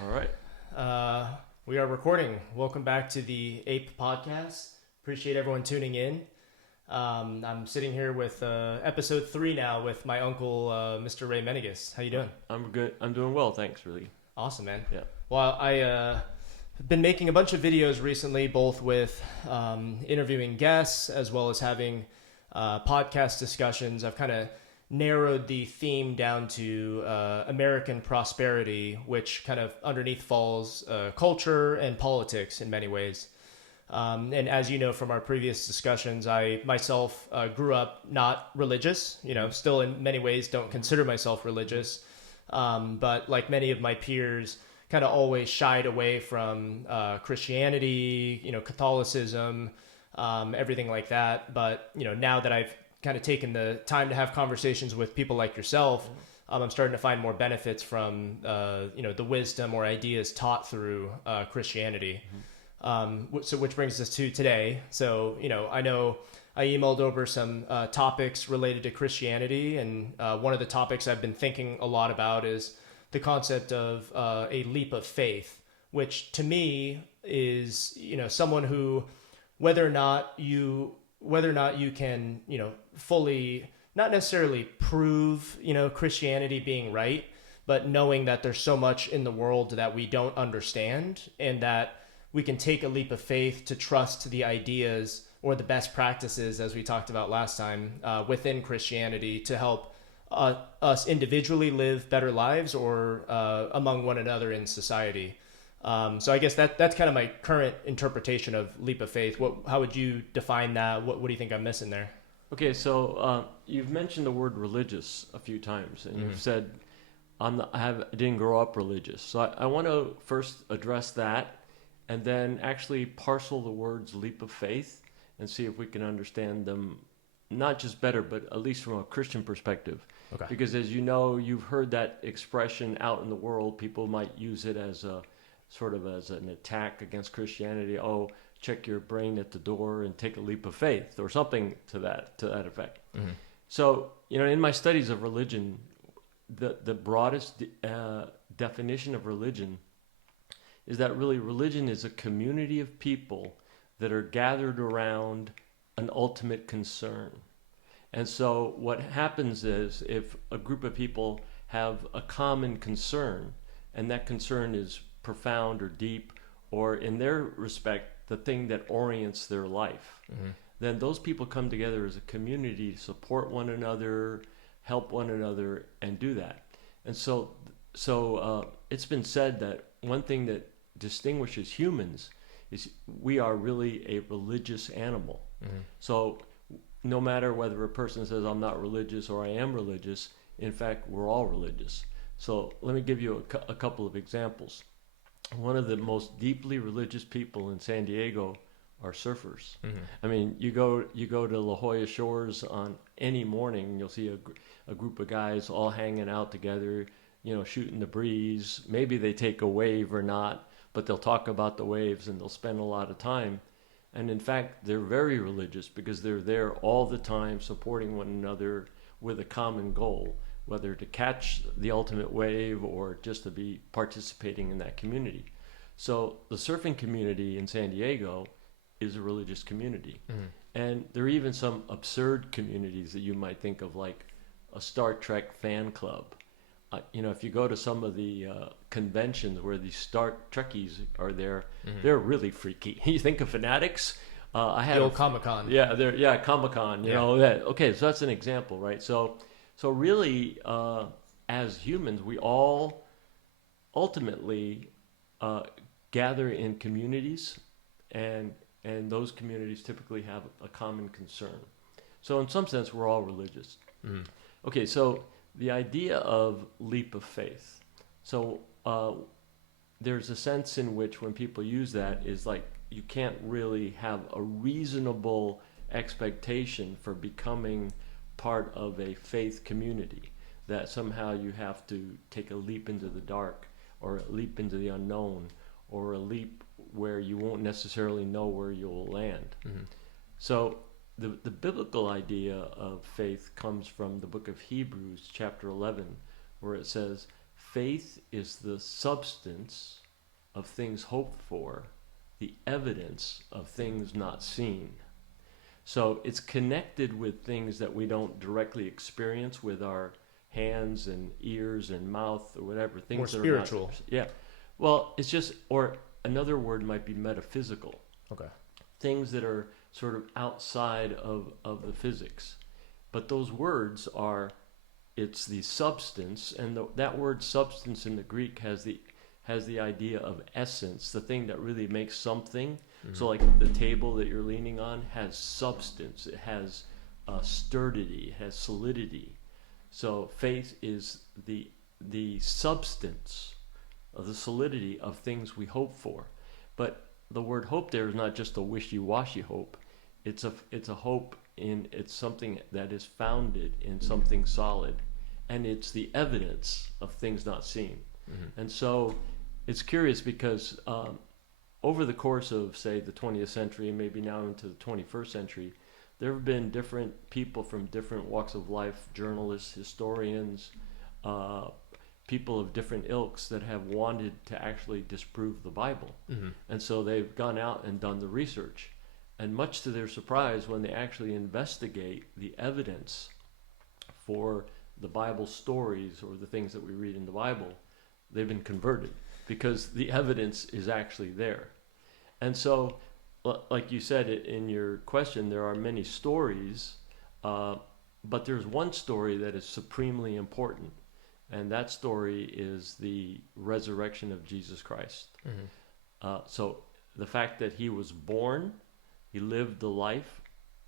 All right. We are recording. Welcome back to the Ape podcast. Appreciate everyone tuning in. I'm sitting here with episode 3 now with my uncle, Mr. Ray Menegus. How you doing? I'm good. I'm doing well, thanks, really. Awesome, man. Yeah. Well, I have been making a bunch of videos recently, both with interviewing guests as well as having podcast discussions. I've kind of narrowed the theme down to American prosperity, which kind of underneath falls culture and politics in many ways. And as you know from our previous discussions, I myself grew up not religious, still in many ways don't consider myself religious. But like many of my peers, kind of always shied away from Christianity, Catholicism, everything like that. But, now that I've kind of taken the time to have conversations with people like yourself, I'm starting to find more benefits from, the wisdom or ideas taught through Christianity. So which brings us to today. So, I know I emailed over some topics related to Christianity, and one of the topics I've been thinking a lot about is the concept of a leap of faith, which to me is, someone who, whether or not you can, fully, not necessarily prove, Christianity being right, but knowing that there's so much in the world that we don't understand, and that we can take a leap of faith to trust the ideas or the best practices, as we talked about last time, within Christianity to help us individually live better lives or among one another in society. So I guess that's kind of my current interpretation of leap of faith. How would you define that? What do you think I'm missing there? Okay, so you've mentioned the word religious a few times, and you've said I didn't grow up religious. So I want to first address that, and then actually parcel the words leap of faith and see if we can understand them, not just better, but at least from a Christian perspective. Okay. Because as you know, you've heard that expression out in the world. People might use it as a sort of as an attack against Christianity. Oh, check your brain at the door and take a leap of faith, or something to that effect. Mm-hmm. So, in my studies of religion, the broadest definition of religion is that really religion is a community of people that are gathered around an ultimate concern. And so what happens is if a group of people have a common concern, and that concern is profound or deep, or in their respect, the thing that orients their life, then those people come together as a community to support one another, help one another, and do that. And so it's been said that one thing that distinguishes humans is we are really a religious animal. So no matter whether a person says I'm not religious or I am religious, in fact, we're all religious. So let me give you a couple of examples. One of the most deeply religious people in San Diego are surfers. I mean, you go to La Jolla Shores on any morning, you'll see a group of guys all hanging out together, shooting the breeze. Maybe they take a wave or not, but they'll talk about the waves and they'll spend a lot of time. And in fact, they're very religious because they're there all the time supporting one another with a common goal, whether to catch the ultimate wave or just to be participating in that community. So the surfing community in San Diego is a religious community. And there are even some absurd communities that you might think of, like a Star Trek fan club. If you go to some of the conventions where these Star Trekkies are there, they're really freaky. You think of Fanatics. I had the old Comic-Con. Yeah, Comic-Con. Okay, so that's an example, right? So really, as humans, we all ultimately gather in communities, and those communities typically have a common concern. So in some sense, we're all religious. Okay, so the idea of leap of faith. So there's a sense in which when people use that is like you can't really have a reasonable expectation for becoming part of a faith community, that somehow you have to take a leap into the dark or a leap into the unknown or a leap where you won't necessarily know where you'll land. So the biblical idea of faith comes from the book of Hebrews chapter 11, where it says faith is the substance of things hoped for, the evidence of things not seen. So it's connected with things that we don't directly experience with our hands and ears and mouth or whatever. Things More that spiritual. Are not, yeah. Well, it's just, or another word might be metaphysical. Okay. Things that are sort of outside of the physics. But those words are, it's the substance, and that word substance in the Greek has the idea of essence, the thing that really makes something. Mm-hmm. So like the table that you're leaning on has substance, it has sturdity, it has solidity. So faith is the substance of the solidity of things we hope for. But the word hope there is not just a wishy-washy hope. It's a hope it's something that is founded in something solid, and it's the evidence of things not seen. Mm-hmm. And so it's curious because over the course of, say, the 20th century and maybe now into the 21st century, there have been different people from different walks of life, journalists, historians, people of different ilks that have wanted to actually disprove the Bible. Mm-hmm. And so they've gone out and done the research. And much to their surprise, when they actually investigate the evidence for the Bible stories or the things that we read in the Bible, they've been converted because the evidence is actually there. And so, like you said in your question, there are many stories, but there's one story that is supremely important, and that story is the resurrection of Jesus Christ. Mm-hmm. So the fact that he was born, he lived the life,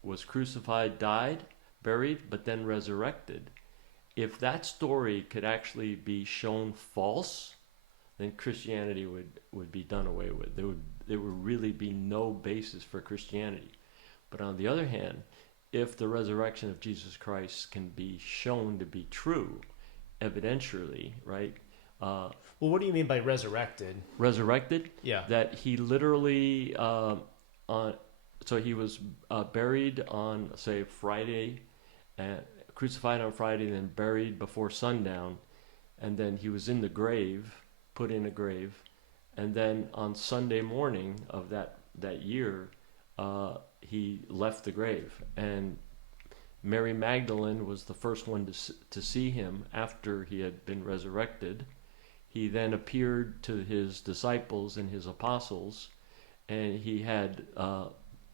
was crucified, died, buried, but then resurrected. If that story could actually be shown false, then Christianity would be done away with. There would really be no basis for Christianity. But on the other hand, if the resurrection of Jesus Christ can be shown to be true, evidentially, right? Well, what do you mean by resurrected? Resurrected? Yeah. That he literally, so he was buried on, say, Friday, crucified on Friday, then buried before sundown, and then he was in the grave, put in a grave, and then on Sunday morning of that year, he left the grave. And Mary Magdalene was the first one to see him after he had been resurrected. He then appeared to his disciples and his apostles, and he had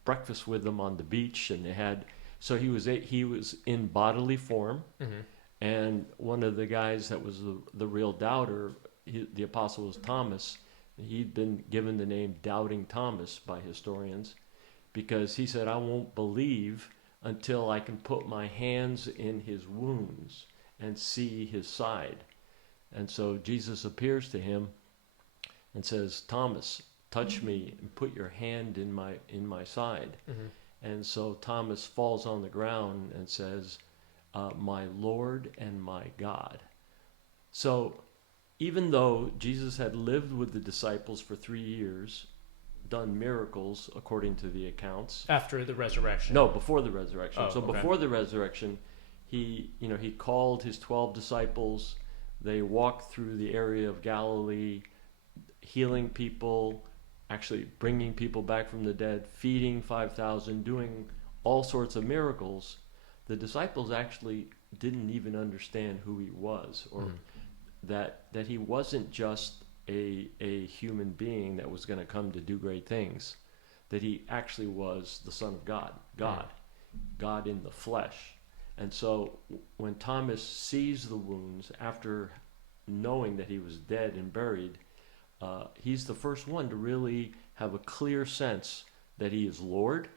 breakfast with them on the beach, and so he was in bodily form. Mm-hmm. And one of the guys that was the real doubter, the apostle was Thomas. He'd been given the name Doubting Thomas by historians because he said, I won't believe until I can put my hands in his wounds and see his side. And so Jesus appears to him and says, Thomas, touch me and put your hand in my side. Mm-hmm. And so Thomas falls on the ground and says, my Lord and my God. So even though Jesus had lived with the disciples for 3 years, done miracles according to the accounts. After the resurrection? No, before the resurrection. Oh, so okay. Before the resurrection, he called his 12 disciples. They walked through the area of Galilee, healing people, actually bringing people back from the dead, feeding 5,000, doing all sorts of miracles. The disciples actually didn't even understand who he was, or that he wasn't just a human being that was going to come to do great things, that he actually was the Son of God in the flesh. And so when Thomas sees the wounds after knowing that he was dead and buried, he's the first one to really have a clear sense that he is Lord.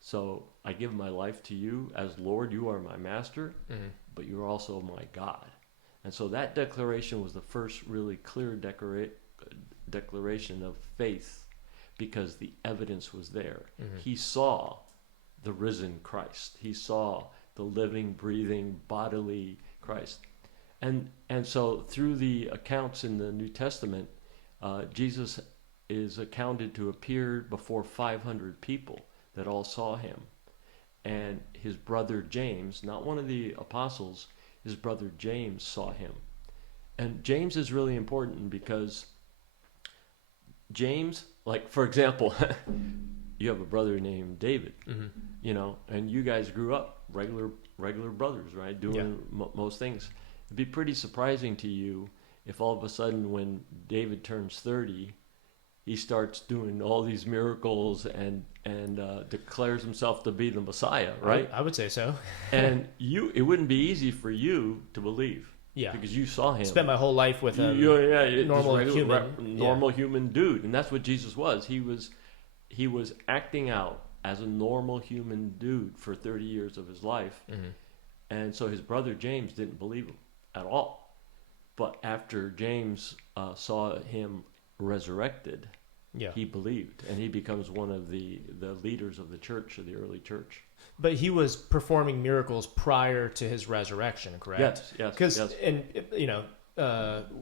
So I give my life to you as Lord. You are my master, but you're also my God. And so that declaration was the first really clear declaration of faith, because the evidence was there. Mm-hmm. He saw the risen Christ. He saw the living, breathing, bodily Christ. And so through the accounts in the New Testament, Jesus is accounted to appear before 500 people that all saw him. And his brother James, not one of the apostles, his brother James saw him. And James is really important because James, like for example, you have a brother named David, and you guys grew up regular brothers, right? Doing most things. It'd be pretty surprising to you if all of a sudden when David turns 30, he starts doing all these miracles and declares himself to be the Messiah, right? I would say so. And it wouldn't be easy for you to believe. Yeah. Because you saw him. Spent my whole life with him. Normal human dude. And that's what Jesus was. He was acting out as a normal human dude for 30 years of his life. Mm-hmm. And so his brother James didn't believe him at all. But after James saw him resurrected, he believed. And he becomes one of the leaders of the church, of the early church. But he was performing miracles prior to his resurrection, correct? Yes. Because, and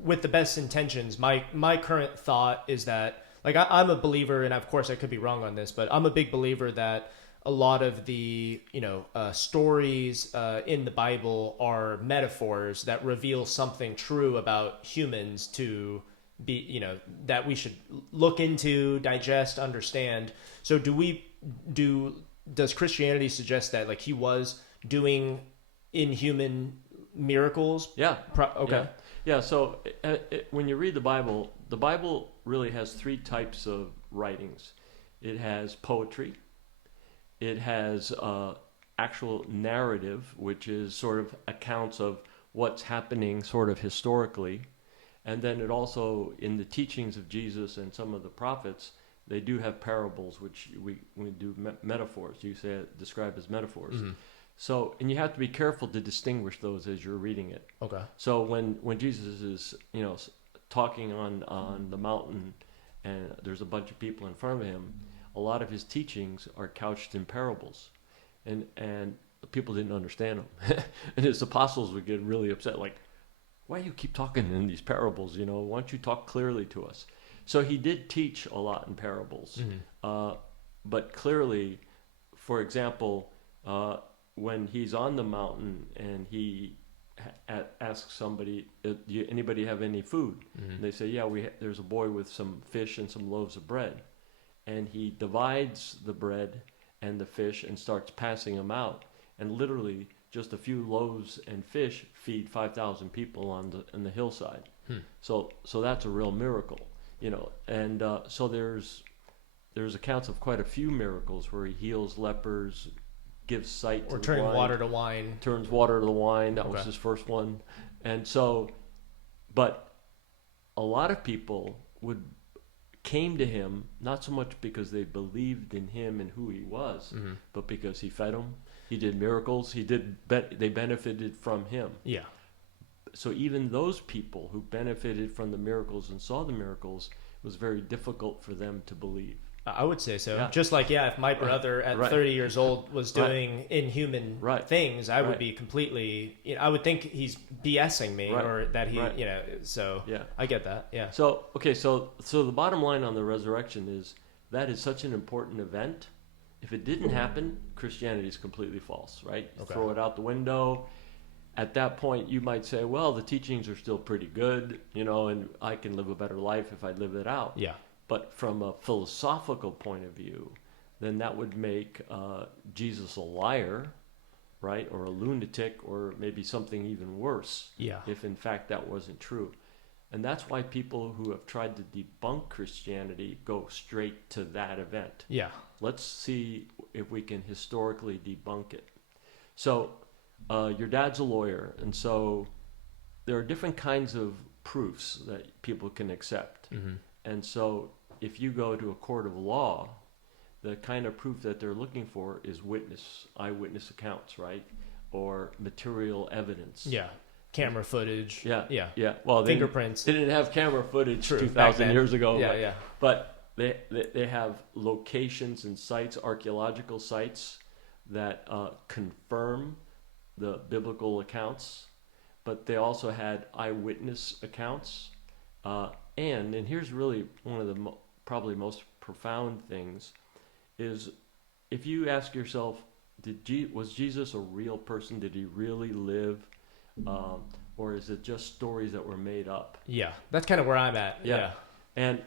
with the best intentions, my current thought is that, like, I'm a believer, and of course I could be wrong on this, but I'm a big believer that a lot of the stories in the Bible are metaphors that reveal something true about humans to be, that we should look into, digest, understand. So does Christianity suggest that, like, he was doing inhuman miracles? Yeah. Okay. Yeah. So when you read the Bible really has three types of writings. It has poetry. It has actual narrative, which is sort of accounts of what's happening sort of historically. And then it also, in the teachings of Jesus and some of the prophets, they do have parables, which we do metaphors. You describe as metaphors. Mm-hmm. So, and you have to be careful to distinguish those as you're reading it. Okay. So when Jesus is talking on the mountain, and there's a bunch of people in front of him, a lot of his teachings are couched in parables, and people didn't understand them, and his apostles would get really upset, like, why do you keep talking in these parables? Why don't you talk clearly to us? So he did teach a lot in parables. Mm-hmm. But clearly, for example, when he's on the mountain and he asks somebody, anybody have any food? Mm-hmm. And they say, yeah, there's a boy with some fish and some loaves of bread. And he divides the bread and the fish and starts passing them out. And literally, just a few loaves and fish feed 5,000 people on the hillside. So that's a real miracle, And so there's accounts of quite a few miracles where he heals lepers, gives sight to the blind, water to wine. Turns water to wine. That was his first one. And so, but a lot of people came to him not so much because they believed in him and who he was, mm-hmm. but because he fed them. He did miracles. They benefited from him. Yeah. So even those people who benefited from the miracles and saw the miracles, it was very difficult for them to believe. I would say so. Yeah. Just like, if my brother at 30 years old was doing inhuman things, I would be completely, I would think he's BSing me or that he, so I get that. Yeah. So, okay. So the bottom line on the resurrection is that is such an important event. If it didn't happen, Christianity is completely false, right? Okay. Throw it out the window. At that point, you might say, well, the teachings are still pretty good, and I can live a better life if I live it out. Yeah. But from a philosophical point of view, then that would make Jesus a liar, right? Or a lunatic, or maybe something even worse. Yeah. If in fact that wasn't true. And that's why people who have tried to debunk Christianity go straight to that event. Yeah. Let's see if we can historically debunk it. So your dad's a lawyer, and so there are different kinds of proofs that people can accept. Mm-hmm. And so if you go to a court of law, the kind of proof that they're looking for is eyewitness accounts, right? Or material evidence. Yeah. Camera footage. Yeah. Well, fingerprints. They didn't have camera footage 2,000 years ago. Yeah. But they have locations and sites, archaeological sites that confirm the biblical accounts. But they also had eyewitness accounts. And here's really one of the probably most profound things is if you ask yourself, was Jesus a real person? Did he really live or is it just stories that were made up? Yeah, that's kind of where I'm at. Yeah. And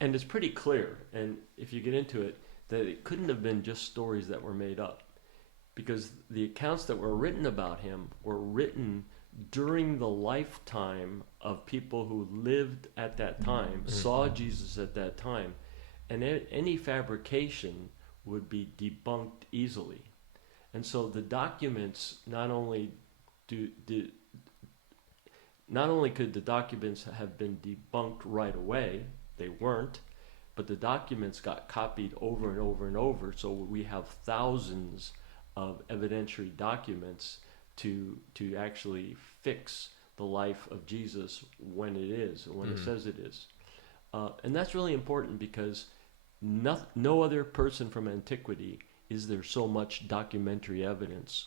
it's pretty clear, and if you get into it, that it couldn't have been just stories that were made up, because the accounts that were written about him were written during the lifetime of people who lived at that time, saw Jesus at that time, and any fabrication would be debunked easily. And so the documents not only could the documents have been debunked right away, they weren't, but the documents got copied over and over and over, so we have thousands of evidentiary documents to actually fix the life of Jesus when it says it is. And that's really important, because no other person from antiquity is there so much documentary evidence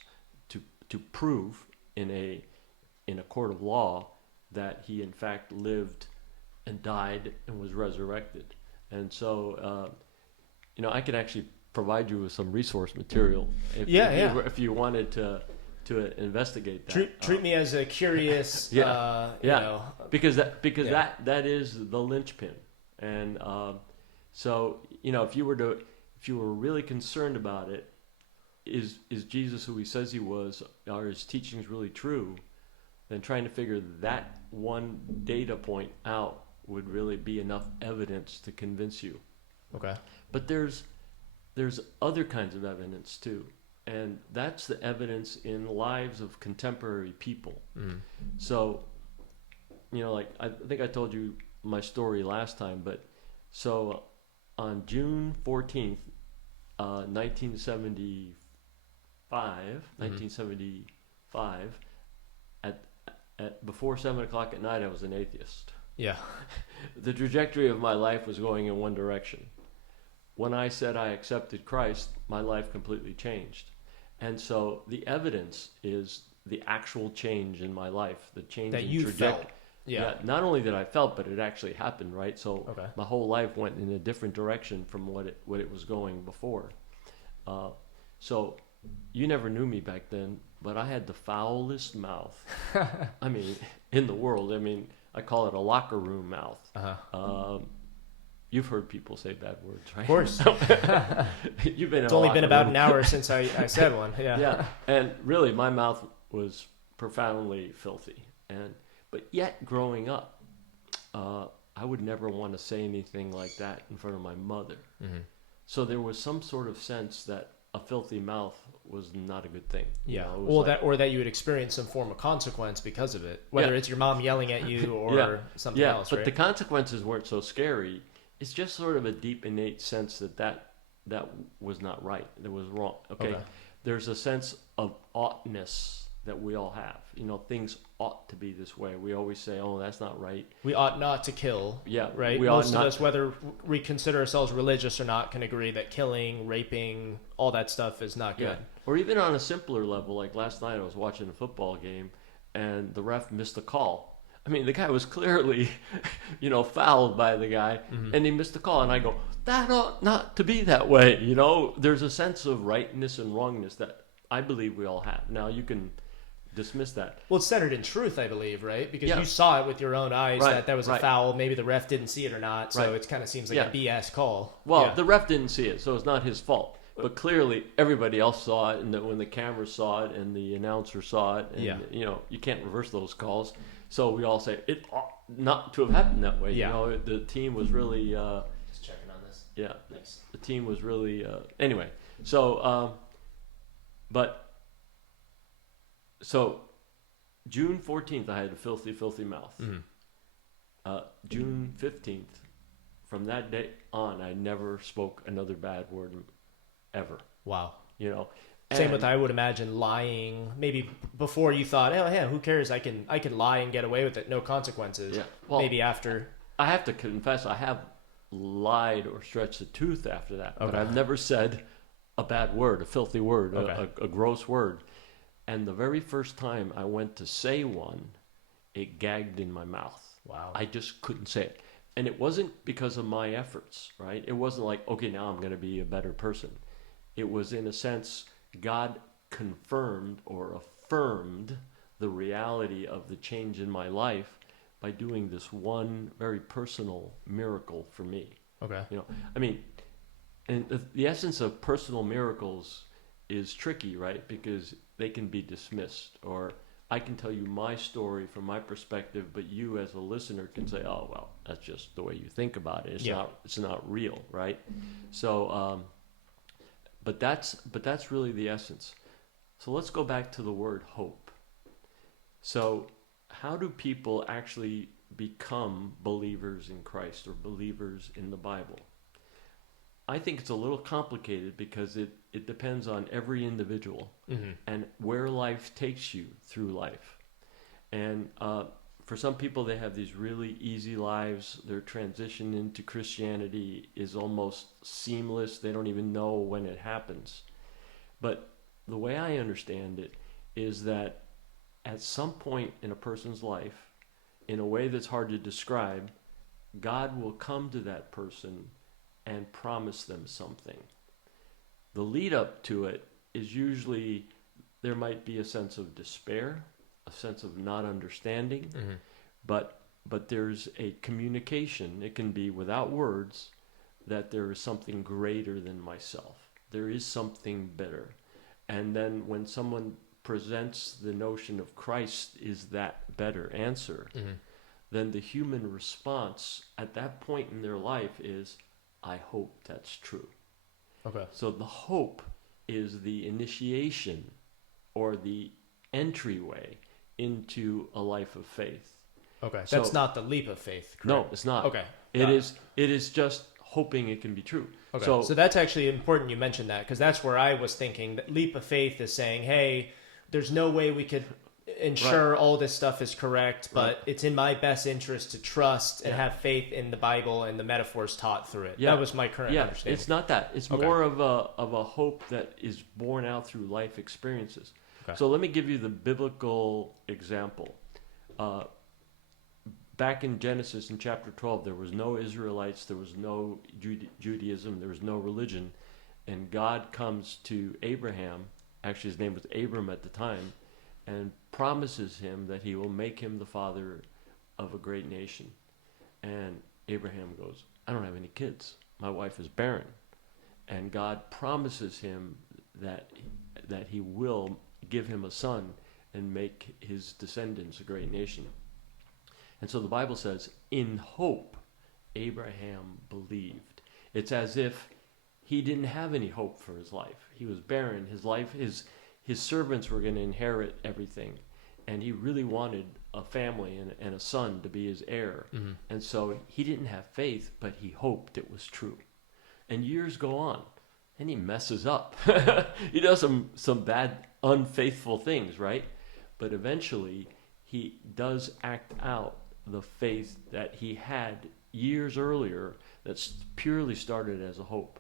to prove in a court of law that he in fact lived and died and was resurrected. And so, I could actually provide you with some resource material if you wanted to investigate that. Treat me as a curious, because that is the linchpin. And so, if you were really concerned about it, is Jesus who he says he was? Are his teachings really true? Then trying to figure that one data point out would really be enough evidence to convince you. Okay. But there's other kinds of evidence too, and that's the evidence in lives of contemporary people. So, like I think I told you my story last time, but so on June 14th, 1975, at before 7 o'clock at night, I was an atheist. Yeah. The trajectory of my life was going in one direction. When I said I accepted Christ, my life completely changed. And so the evidence is the actual change in my life, the change that in you trajectory. felt. Yeah. Not only that I felt, but it actually happened, right? So Okay. my whole life went in a different direction from what it was going before. So you never knew me back then, but I had the foulest mouth. I mean, in the world. I mean, I call it a locker room mouth. Uh-huh. You've heard people say bad words, right? Of course. You've been. It's only been about an hour since I said one. Yeah. Yeah, and really, my mouth was profoundly filthy, but yet growing up, I would never want to say anything like that in front of my mother. Mm-hmm. So there was some sort of sense that a filthy mouth was not a good thing. Yeah. It was that you would experience some form of consequence because of it, whether it's your mom yelling at you or something else. But right? the consequences weren't so scary. It's just sort of a deep innate sense that was not right. That was wrong. Okay. There's a sense of oughtness that we all have. Things ought to be this way. We always say, "Oh, that's not right." We ought not to kill. Yeah. Right. Most of us, whether we consider ourselves religious or not, can agree that killing, raping, all that stuff is not good. Yeah. Or even on a simpler level, like last night, I was watching a football game, and the ref missed a call. I mean, the guy was clearly, fouled by the guy, and he missed the call. And I go, that ought not to be that way. There's a sense of rightness and wrongness that I believe we all have. Now, you can dismiss that. Well, it's centered in truth, I believe, right? Because you saw it with your own eyes that was a foul. Maybe the ref didn't see it or not, so it kind of seems like a BS call. Well, the ref didn't see it, so it's not his fault. But clearly, everybody else saw it, and when the camera saw it and the announcer saw it, and you can't reverse those calls. So we all say it ought not to have happened that way. Yeah. The team was really just checking on this. Yeah. Nice. The team was really anyway. So so June 14th, I had a filthy mouth. Mm-hmm. June 15th, from that day on, I never spoke another bad word ever. Wow. And same with, I would imagine, lying. Maybe before you thought, oh yeah, who cares? I can lie and get away with it, no consequences. Yeah. Well, maybe after. I have to confess, I have lied or stretched the tooth after that, but I've never said a bad word, a filthy word, a gross word. And the very first time I went to say one, it gagged in my mouth. Wow. I just couldn't say it. And it wasn't because of my efforts, right? It wasn't like, okay, now I'm going to be a better person. It was, in a sense, God confirmed or affirmed the reality of the change in my life by doing this one very personal miracle for me. Okay. I mean, and the essence of personal miracles is tricky, right? Because they can be dismissed, or I can tell you my story from my perspective, but you as a listener can say, "Oh, well, that's just the way you think about it. It's not real, right?" So, but that's really the essence. So let's go back to the word hope. So, how do people actually become believers in Christ or believers in the Bible? I think it's a little complicated because it depends on every individual and where life takes you through life. And for some people, they have these really easy lives. Their transition into Christianity is almost seamless. They don't even know when it happens. But the way I understand it is that at some point in a person's life, in a way that's hard to describe, God will come to that person and promise them something. The lead up to it is usually there might be a sense of despair, a sense of not understanding, but there's a communication. It can be without words that there is something greater than myself. There is something better. And then when someone presents the notion of Christ is that better answer, then the human response at that point in their life is, I hope that's true. Okay. So the hope is the initiation or the entryway into a life of faith. Okay. So, that's not the leap of faith, correct? No, it's not. Okay. It is just hoping it can be true. Okay. So that's actually important you mentioned that, because that's where I was thinking that leap of faith is saying, hey, there's no way we could ensure all this stuff is correct, but it's in my best interest to trust and have faith in the Bible and the metaphors taught through it. That was my current understanding. It's not that. It's more of a hope that is born out through life experiences. Okay. So let me give you the biblical example. Back in Genesis in chapter 12, there was no Israelites, there was no Judaism, there was no religion, and God comes to Abraham, actually his name was Abram at the time, and promises him that he will make him the father of a great nation. And Abraham goes, I don't have any kids. My wife is barren. And God promises him that he will give him a son and make his descendants a great nation. And so the Bible says, in hope, Abraham believed. It's as if he didn't have any hope for his life. He was barren. His servants were going to inherit everything. And he really wanted a family and a son to be his heir. And so he didn't have faith, but he hoped it was true. And years go on, and he messes up. He does some bad, unfaithful things, right? But eventually, he does act out the faith that he had years earlier that's purely started as a hope.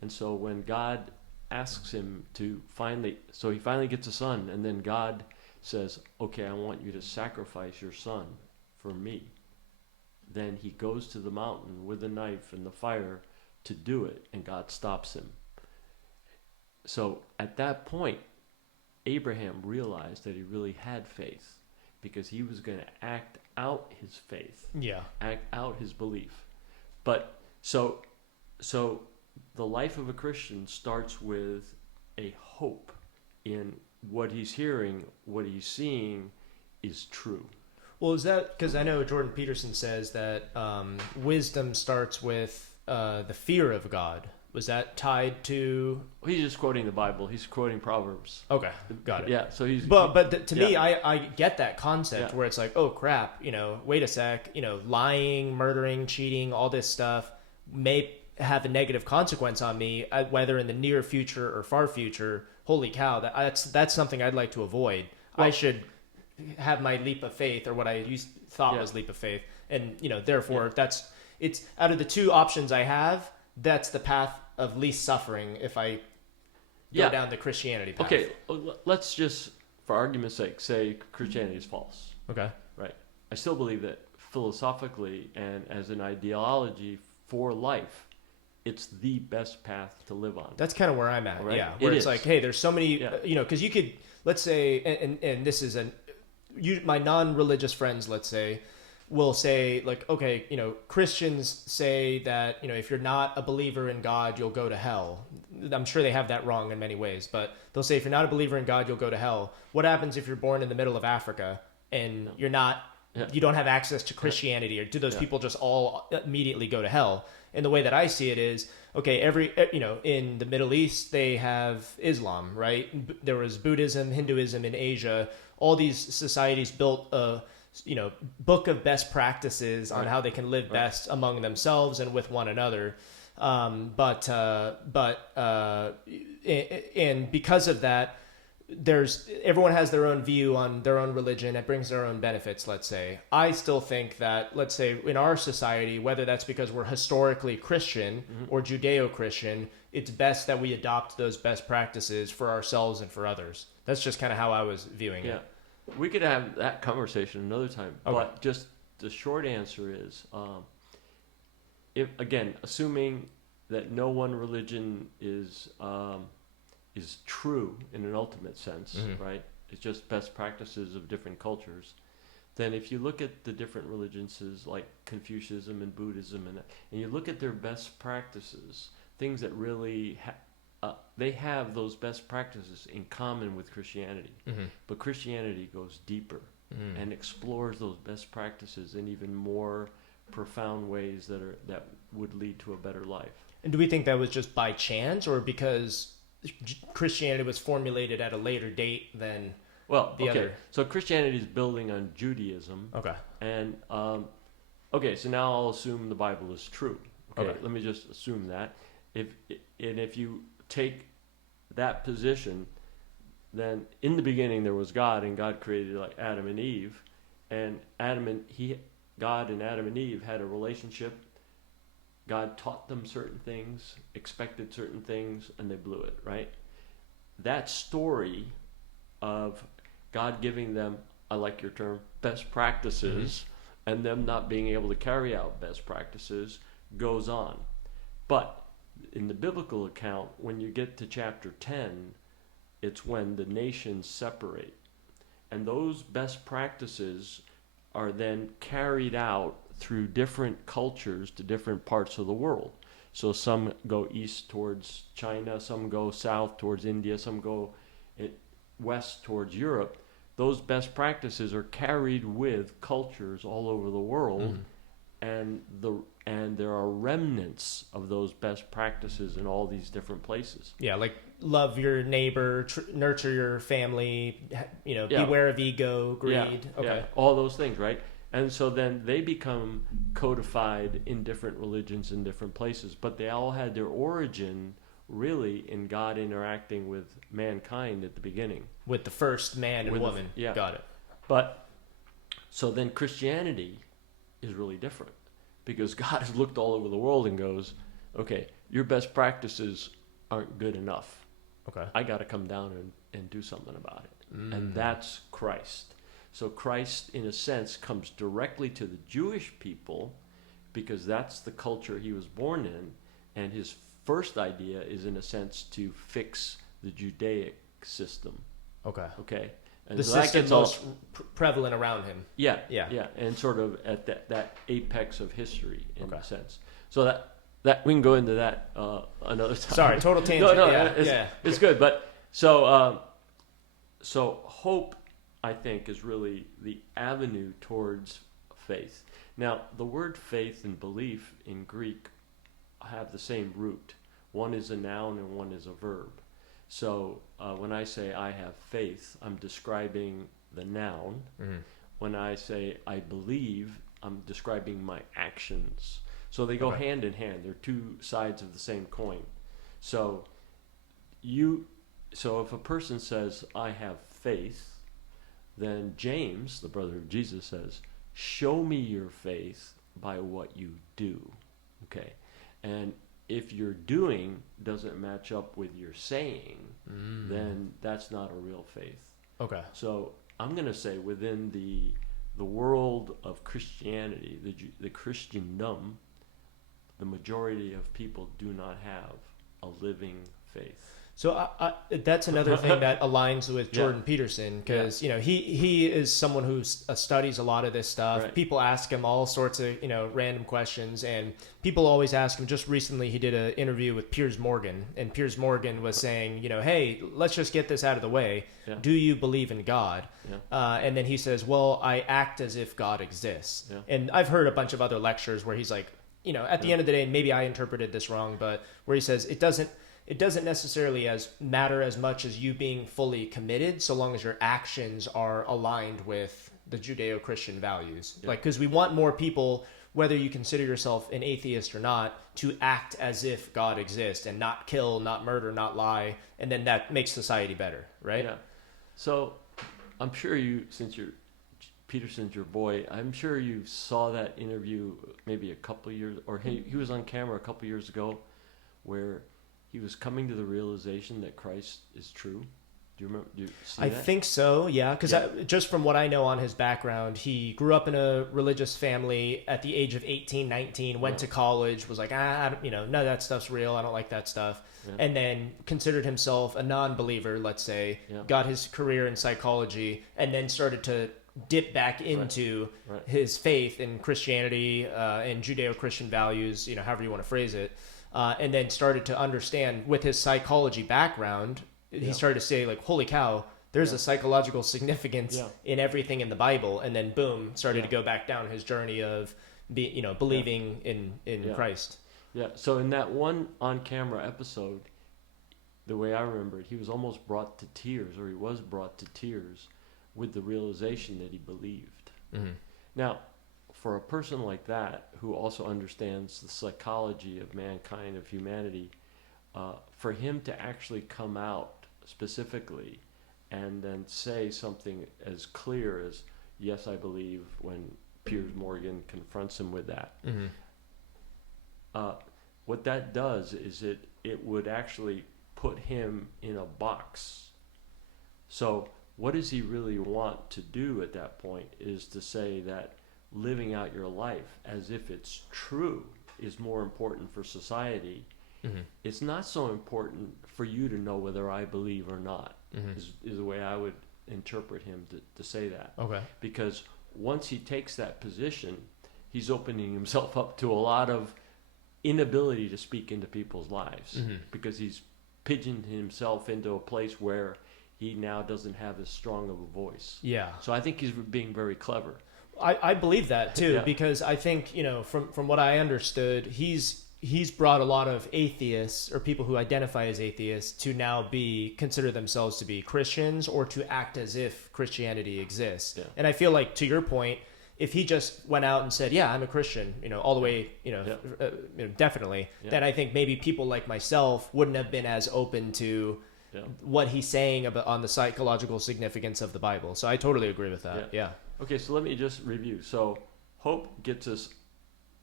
And so when God asks him to he finally gets a son, and then God says, okay, I want you to sacrifice your son for me. Then he goes to the mountain with the knife and the fire to do it, and God stops him. So at that point, Abraham realized that he really had faith, because he was going to act out his faith, act out his belief. But so the life of a Christian starts with a hope in what he's hearing, what he's seeing is true. Well, is that because I know Jordan Peterson says that wisdom starts with the fear of God? Was that tied to? Well, he's just quoting the Bible. He's quoting Proverbs. Okay, got it. Yeah, so he's. But to me, I get that concept where it's like, oh crap, wait a sec, lying, murdering, cheating, all this stuff may have a negative consequence on me, whether in the near future or far future. Holy cow, that's something I'd like to avoid. Well, I should have my leap of faith, or what I thought was leap of faith, and therefore it's out of the two options I have, that's the path of least suffering if I go down the Christianity path. Okay, let's just, for argument's sake, say Christianity is false. Okay. Right. I still believe that philosophically and as an ideology for life, it's the best path to live on. That's kind of where I'm at, right? yeah. Where it's like, hey, there's so many, because you could, let's say, and this is my non-religious friends, let's say, will say like, okay, Christians say that, if you're not a believer in God, you'll go to hell. I'm sure they have that wrong in many ways, but they'll say if you're not a believer in God, you'll go to hell. What happens if you're born in the middle of Africa and you're not, you don't have access to Christianity, or do those people just all immediately go to hell? And the way that I see it is, okay, in the Middle East, they have Islam, right? There was Buddhism, Hinduism in Asia. All these societies built a book of best practices on how they can live best among themselves and with one another. And because of that, everyone has their own view on their own religion. It brings their own benefits, let's say. I still think that, let's say, in our society, whether that's because we're historically Christian or Judeo-Christian, it's best that we adopt those best practices for ourselves and for others. That's just kind of how I was viewing it. We could have that conversation another time, Okay. but just the short answer is, if again, assuming that no one religion is true in an ultimate sense, right? It's just best practices of different cultures. Then, if you look at the different religions, like Confucianism and Buddhism, and you look at their best practices, things that really they have those best practices in common with Christianity, but Christianity goes deeper and explores those best practices in even more profound ways that would lead to a better life. And do we think that was just by chance, or because Christianity was formulated at a later date than the other? So Christianity is building on Judaism. Okay. And so now I'll assume the Bible is true. Okay. Let me just assume that. If you take that position, then in the beginning there was God, and God created like Adam and Eve, and God and Adam and Eve had a relationship. God taught them certain things, expected certain things, and they blew it, right? That story of God giving them, I like your term, best practices, and them not being able to carry out best practices goes on. But in the biblical account, when you get to chapter 10, it's when the nations separate. And those best practices are then carried out through different cultures to different parts of the world. So some go east towards China, some go south towards India, some go west towards Europe. Those best practices are carried with cultures all over the world, and there are remnants of those best practices in all these different places. Yeah, like love your neighbor, nurture your family, beware of ego, greed. All those things, right? And so then they become codified in different religions in different places, but they all had their origin really in God interacting with mankind at the beginning. With the first man and woman. Got it. But so then Christianity is really different, because God has looked all over the world and goes, okay, your best practices aren't good enough. Okay. I got to come down and do something about it. And that's Christ. So Christ, in a sense, comes directly to the Jewish people because that's the culture he was born in. And his first idea is, in a sense, to fix the Judaic system. Okay. And the so system most prevalent around him. Yeah. And sort of at that apex of history, in a sense. So that we can go into that another time. Sorry, total tangent. It's good. But so hope, I think, is really the avenue towards faith. Now, the word faith and belief in Greek have the same root. One is a noun and one is a verb. So when I say I have faith, I'm describing the noun. When I say I believe, I'm describing my actions. So they go hand in hand. They're two sides of the same coin. So if a person says I have faith, then James, the brother of Jesus, says, show me your faith by what you do. Okay. And if your doing doesn't match up with your saying, then that's not a real faith. Okay. So I'm going to say within the world of Christianity, the Christendom, the majority of people do not have a living faith. So that's another thing that aligns with Jordan Yeah. Peterson, because he is someone who studies a lot of this stuff. Right. People ask him all sorts of random questions, and people always ask him. Just recently, he did an interview with Piers Morgan, and Piers Morgan was saying, hey, let's just get this out of the way. Yeah. Do you believe in God? Yeah. And then he says, well, I act as if God exists. Yeah. And I've heard a bunch of other lectures where he's like, at the end of the day, maybe I interpreted this wrong, but where he says it doesn't necessarily matter as much as you being fully committed, so long as your actions are aligned with the Judeo-Christian values. Yeah. Because we want more people, whether you consider yourself an atheist or not, to act as if God exists and not kill, not murder, not lie, and then that makes society better, right? Yeah. So I'm sure since Peterson's your boy, I'm sure you saw that interview maybe a couple of years, or he was on camera a couple of years ago, where he was coming to the realization that Christ is true. Do you remember? Do you see I that? think so, yeah. Because just from what I know on his background, he grew up in a religious family at the age of 18, 19, went to college, was like, none of that stuff's real. I don't like that stuff. Yeah. And then considered himself a non-believer, let's say, got his career in psychology, and then started to dip back into his faith in Christianity and Judeo-Christian values, however you want to phrase it. And then started to understand with his psychology background, he started to say, like, holy cow, there's a psychological significance in everything in the Bible. And then boom, started to go back down his journey of believing in Christ. Yeah. So in that one on-camera episode, the way I remember it, he was almost brought to tears, or he was brought to tears with the realization that he believed. Mm-hmm. Now, for a person like that, who also understands the psychology of mankind, of humanity, for him to actually come out specifically and then say something as clear as, yes, I believe, when Piers Morgan confronts him with that. Mm-hmm. What that does is it would actually put him in a box. So what does he really want to do at that point is to say that living out your life as if it's true is more important for society. Mm-hmm. It's not so important for you to know whether I believe or not, is the way I would interpret him to say that. Okay. Because once he takes that position, he's opening himself up to a lot of inability to speak into people's lives, because he's pigeoned himself into a place where he now doesn't have as strong of a voice. Yeah. So I think he's being very clever. I believe that too, because I think, from what I understood, he's brought a lot of atheists or people who identify as atheists to now consider themselves to be Christians or to act as if Christianity exists. Yeah. And I feel like, to your point, if he just went out and said, yeah, I'm a Christian, all the way, definitely, then I think maybe people like myself wouldn't have been as open to what he's saying on the psychological significance of the Bible. So I totally agree with that. Yeah. Okay, so let me just review. So hope gets us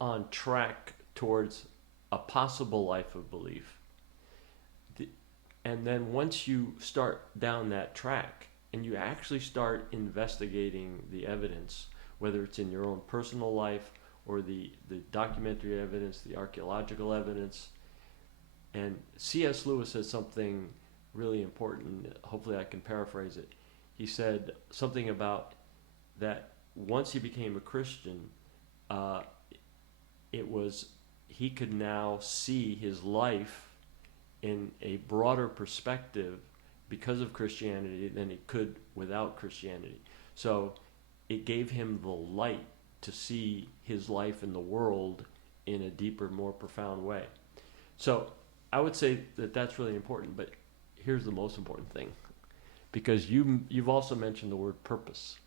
on track towards a possible life of belief. And then once you start down that track and you actually start investigating the evidence, whether it's in your own personal life or the documentary evidence, the archaeological evidence, and C.S. Lewis says something really important. Hopefully I can paraphrase it. He said something about that once he became a Christian, he could now see his life in a broader perspective because of Christianity than he could without Christianity. So it gave him the light to see his life in the world in a deeper, more profound way. So I would say that that's really important, but here's the most important thing. Because you've also mentioned the word purpose,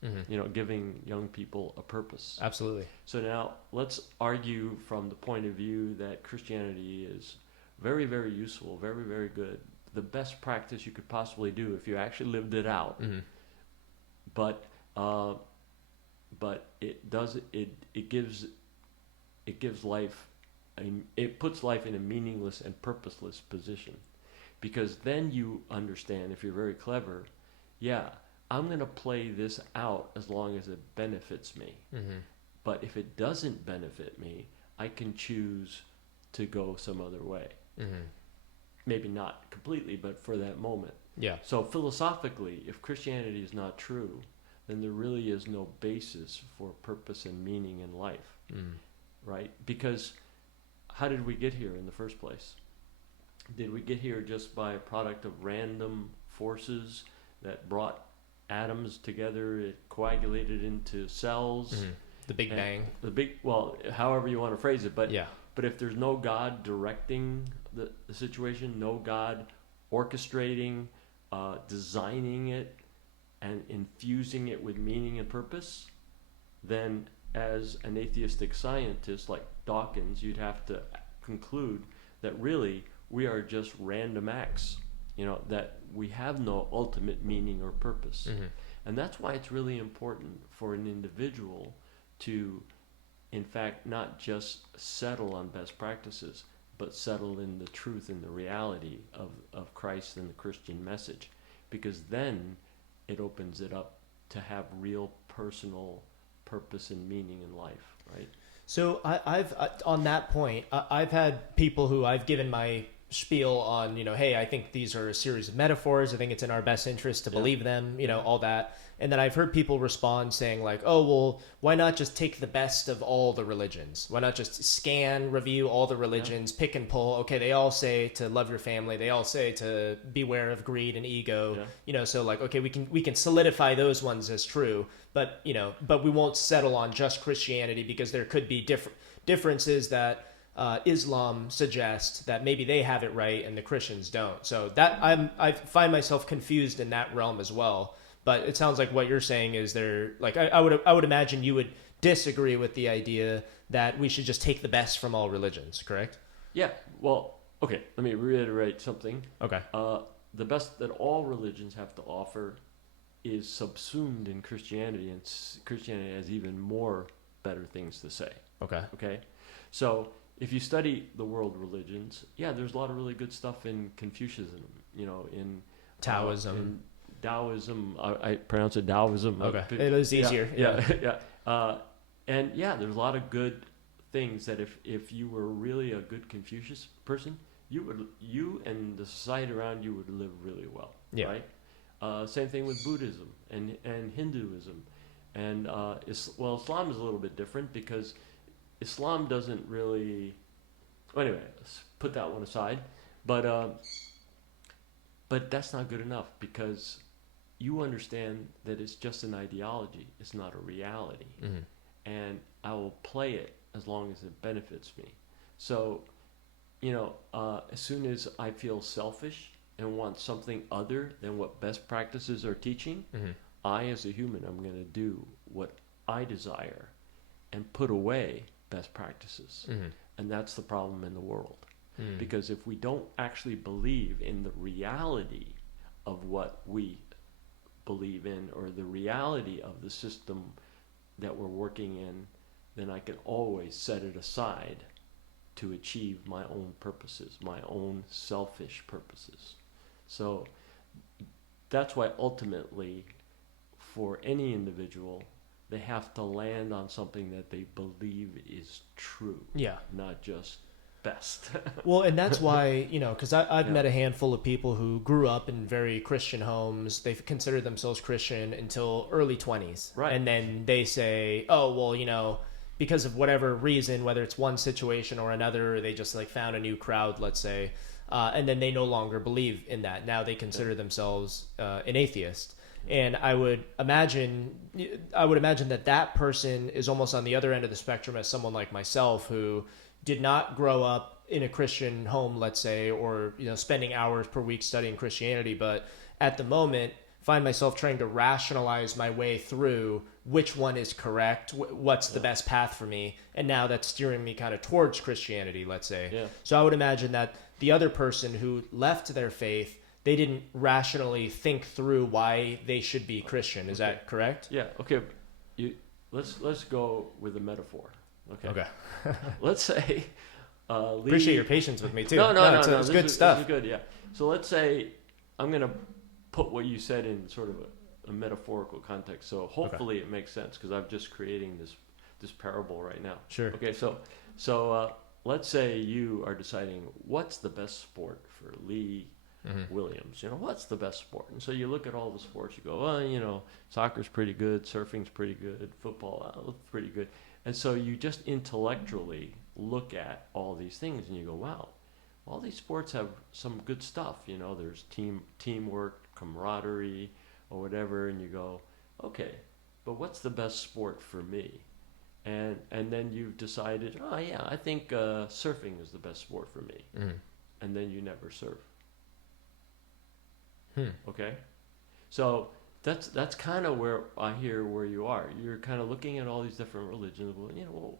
giving young people a purpose. Absolutely. So now let's argue from the point of view that Christianity is very, very useful, very, very good. The best practice you could possibly do if you actually lived it out. Mm-hmm. But it gives life, it puts life in a meaningless and purposeless position. Because then you understand, if you're very clever, I'm going to play this out as long as it benefits me. Mm-hmm. But if it doesn't benefit me, I can choose to go some other way. Mm-hmm. maybe not completely, but for that moment. Yeah. So philosophically, if Christianity is not true, then there really is no basis for purpose and meaning in life, right? Because how did we get here in the first place? Did we get here just by a product of random forces that brought atoms together, it coagulated into cells? The Big Bang. Well, however you want to phrase it, but Yeah. but if there's no God directing the situation, no God orchestrating, designing it, and infusing it with meaning and purpose, then as an atheistic scientist like Dawkins, you'd have to conclude that really we are just random acts, that we have no ultimate meaning or purpose. And that's why it's really important for an individual to, in fact, not just settle on best practices, but settle in the truth and the reality of Christ and the Christian message. Because then it opens it up to have real personal purpose and meaning in life, right? So I've on that point, I've had people who I've given my spiel on, hey, I think these are a series of metaphors. I think it's in our best interest to believe them, all that. And then I've heard people respond saying like, oh, well, why not just take the best of all the religions? Why not just scan, review all the religions, pick and pull? Okay, they all say to love your family. They all say to beware of greed and ego. So like, okay, we can solidify those ones as true, but we won't settle on just Christianity because there could be differences that Islam suggests that maybe they have it right and the Christians don't. So that I find myself confused in that realm as well. But it sounds like what you're saying is I would imagine you would disagree with the idea that we should just take the best from all religions, correct? Yeah. Well, okay. Let me reiterate something. Okay. The best that all religions have to offer is subsumed in Christianity, and Christianity has even more better things to say. Okay. Okay. So if you study the world religions, there's a lot of really good stuff in Confucianism, in Taoism. In Taoism, I pronounce it Taoism. Okay, it is easier. And there's a lot of good things that if you were really a good Confucius person, you and the society around you would live really well. Yeah. Right. Same thing with Buddhism and Hinduism, and Islam is a little bit different because Islam doesn't really. Well, anyway, let's put that one aside, but that's not good enough because you understand that it's just an ideology. It's not a reality. And I will play it as long as it benefits me. So, as soon as I feel selfish and want something other than what best practices are teaching, I, as a human, I'm going to do what I desire and put away best practices. And that's the problem in the world. Because if we don't actually believe in the reality of what we believe in or the reality of the system that we're working in, then I can always set it aside to achieve my own purposes, my own selfish purposes. So that's why ultimately for any individual, they have to land on something that they believe is true. Yeah. Not just best. Well, and that's why, because I've met a handful of people who grew up in very Christian homes. They've considered themselves Christian until early 20s. Right. And then they say, oh, well, because of whatever reason, whether it's one situation or another, they just found a new crowd, let's say, and then they no longer believe in that. Now they consider themselves an atheist. And I would imagine that person is almost on the other end of the spectrum as someone like myself who did not grow up in a Christian home, let's say, or spending hours per week studying Christianity, but at the moment find myself trying to rationalize my way through which one is correct, what's the best path for me, and now that's steering me kind of towards Christianity, let's say. Yeah. So I would imagine that the other person who left their faith, they didn't rationally think through why they should be Christian. Is that correct? Yeah. Okay. Let's go with a metaphor. Okay. Let's say. Appreciate your patience with me too. No. It's good stuff. This is good. Yeah. So let's say I'm gonna put what you said in sort of a metaphorical context. So hopefully it makes sense because I'm just creating this parable right now. Sure. Okay. So let's say you are deciding what's the best sport for Lee Williams. What's the best sport? And so you look at all the sports. You go, well, soccer's pretty good, surfing's pretty good, football pretty good. And so you just intellectually look at all these things, and you go, wow, all these sports have some good stuff. There's teamwork, camaraderie, or whatever. And you go, okay, but what's the best sport for me? And then you've decided, oh yeah, I think surfing is the best sport for me. And then you never surf. Okay, so that's kind of where I hear where you are. You're kind of looking at all these different religions.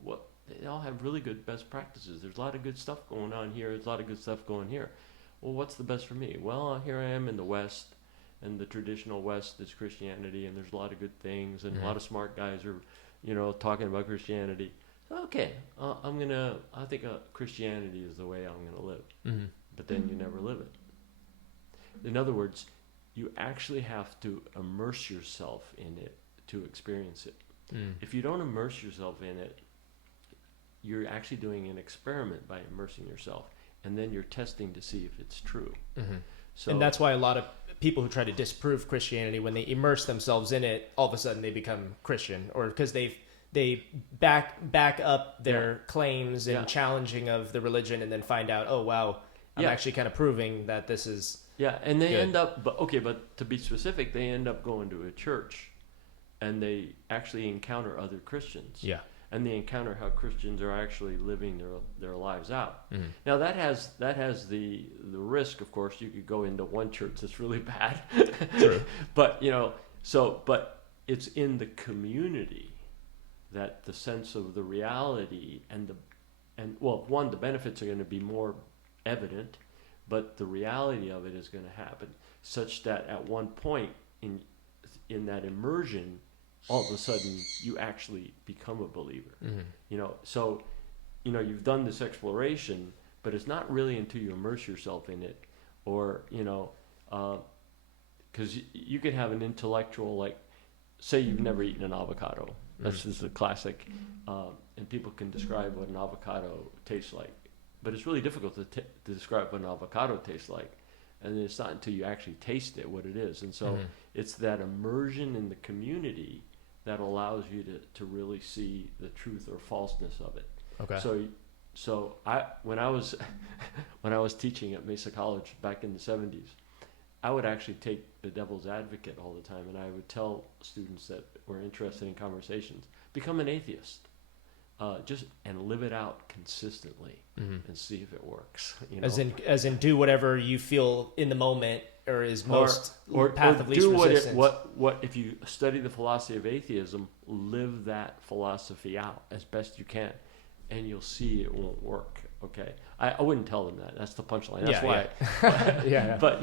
Well, they all have really good best practices. There's a lot of good stuff going on here. There's a lot of good stuff going here. Well, what's the best for me? Well, here I am in the West, and the traditional West is Christianity, and there's a lot of good things, and a lot of smart guys are, talking about Christianity. Okay, I think Christianity is the way I'm gonna live. But then you never live it. In other words, you actually have to immerse yourself in it to experience it. If you don't immerse yourself in it, you're actually doing an experiment by immersing yourself, and then you're testing to see if it's true. So, and that's why a lot of people who try to disprove Christianity, when they immerse themselves in it, all of a sudden they become Christian, or because they back up their claims and challenging of the religion, and then find out, oh wow, I'm actually kind of proving that this is and they good. end up, but to be specific, they end up going to a church, and they actually encounter other Christians. And they encounter how Christians are actually living their lives out. Now that has the risk, of course. You could go into one church that's really bad. True. But but it's in the community that the sense of the reality and the benefits are going to be more evident, but the reality of it is going to happen such that at one point in that immersion, all of a sudden you actually become a believer. So you've done this exploration, but it's not really until you immerse yourself in it, or because you could have an intellectual, like, say you've never eaten an avocado. That's just a classic, and people can describe what an avocado tastes like, but it's really difficult to describe what an avocado tastes like, and it's not until you actually taste it what it is. And so it's that immersion in the community that allows you to really see the truth or falseness of it. Okay. So when I was teaching at Mesa College back in the 70s, I would actually take the devil's advocate all the time, and I would tell students that were interested in conversations, become an atheist, and live it out consistently, and see if it works. As in do whatever you feel in the moment, or is most path of least do resistance. what if you study the philosophy of atheism, live that philosophy out as best you can, and you'll see it won't work. Okay, I wouldn't tell them that. That's the punchline. That's why. But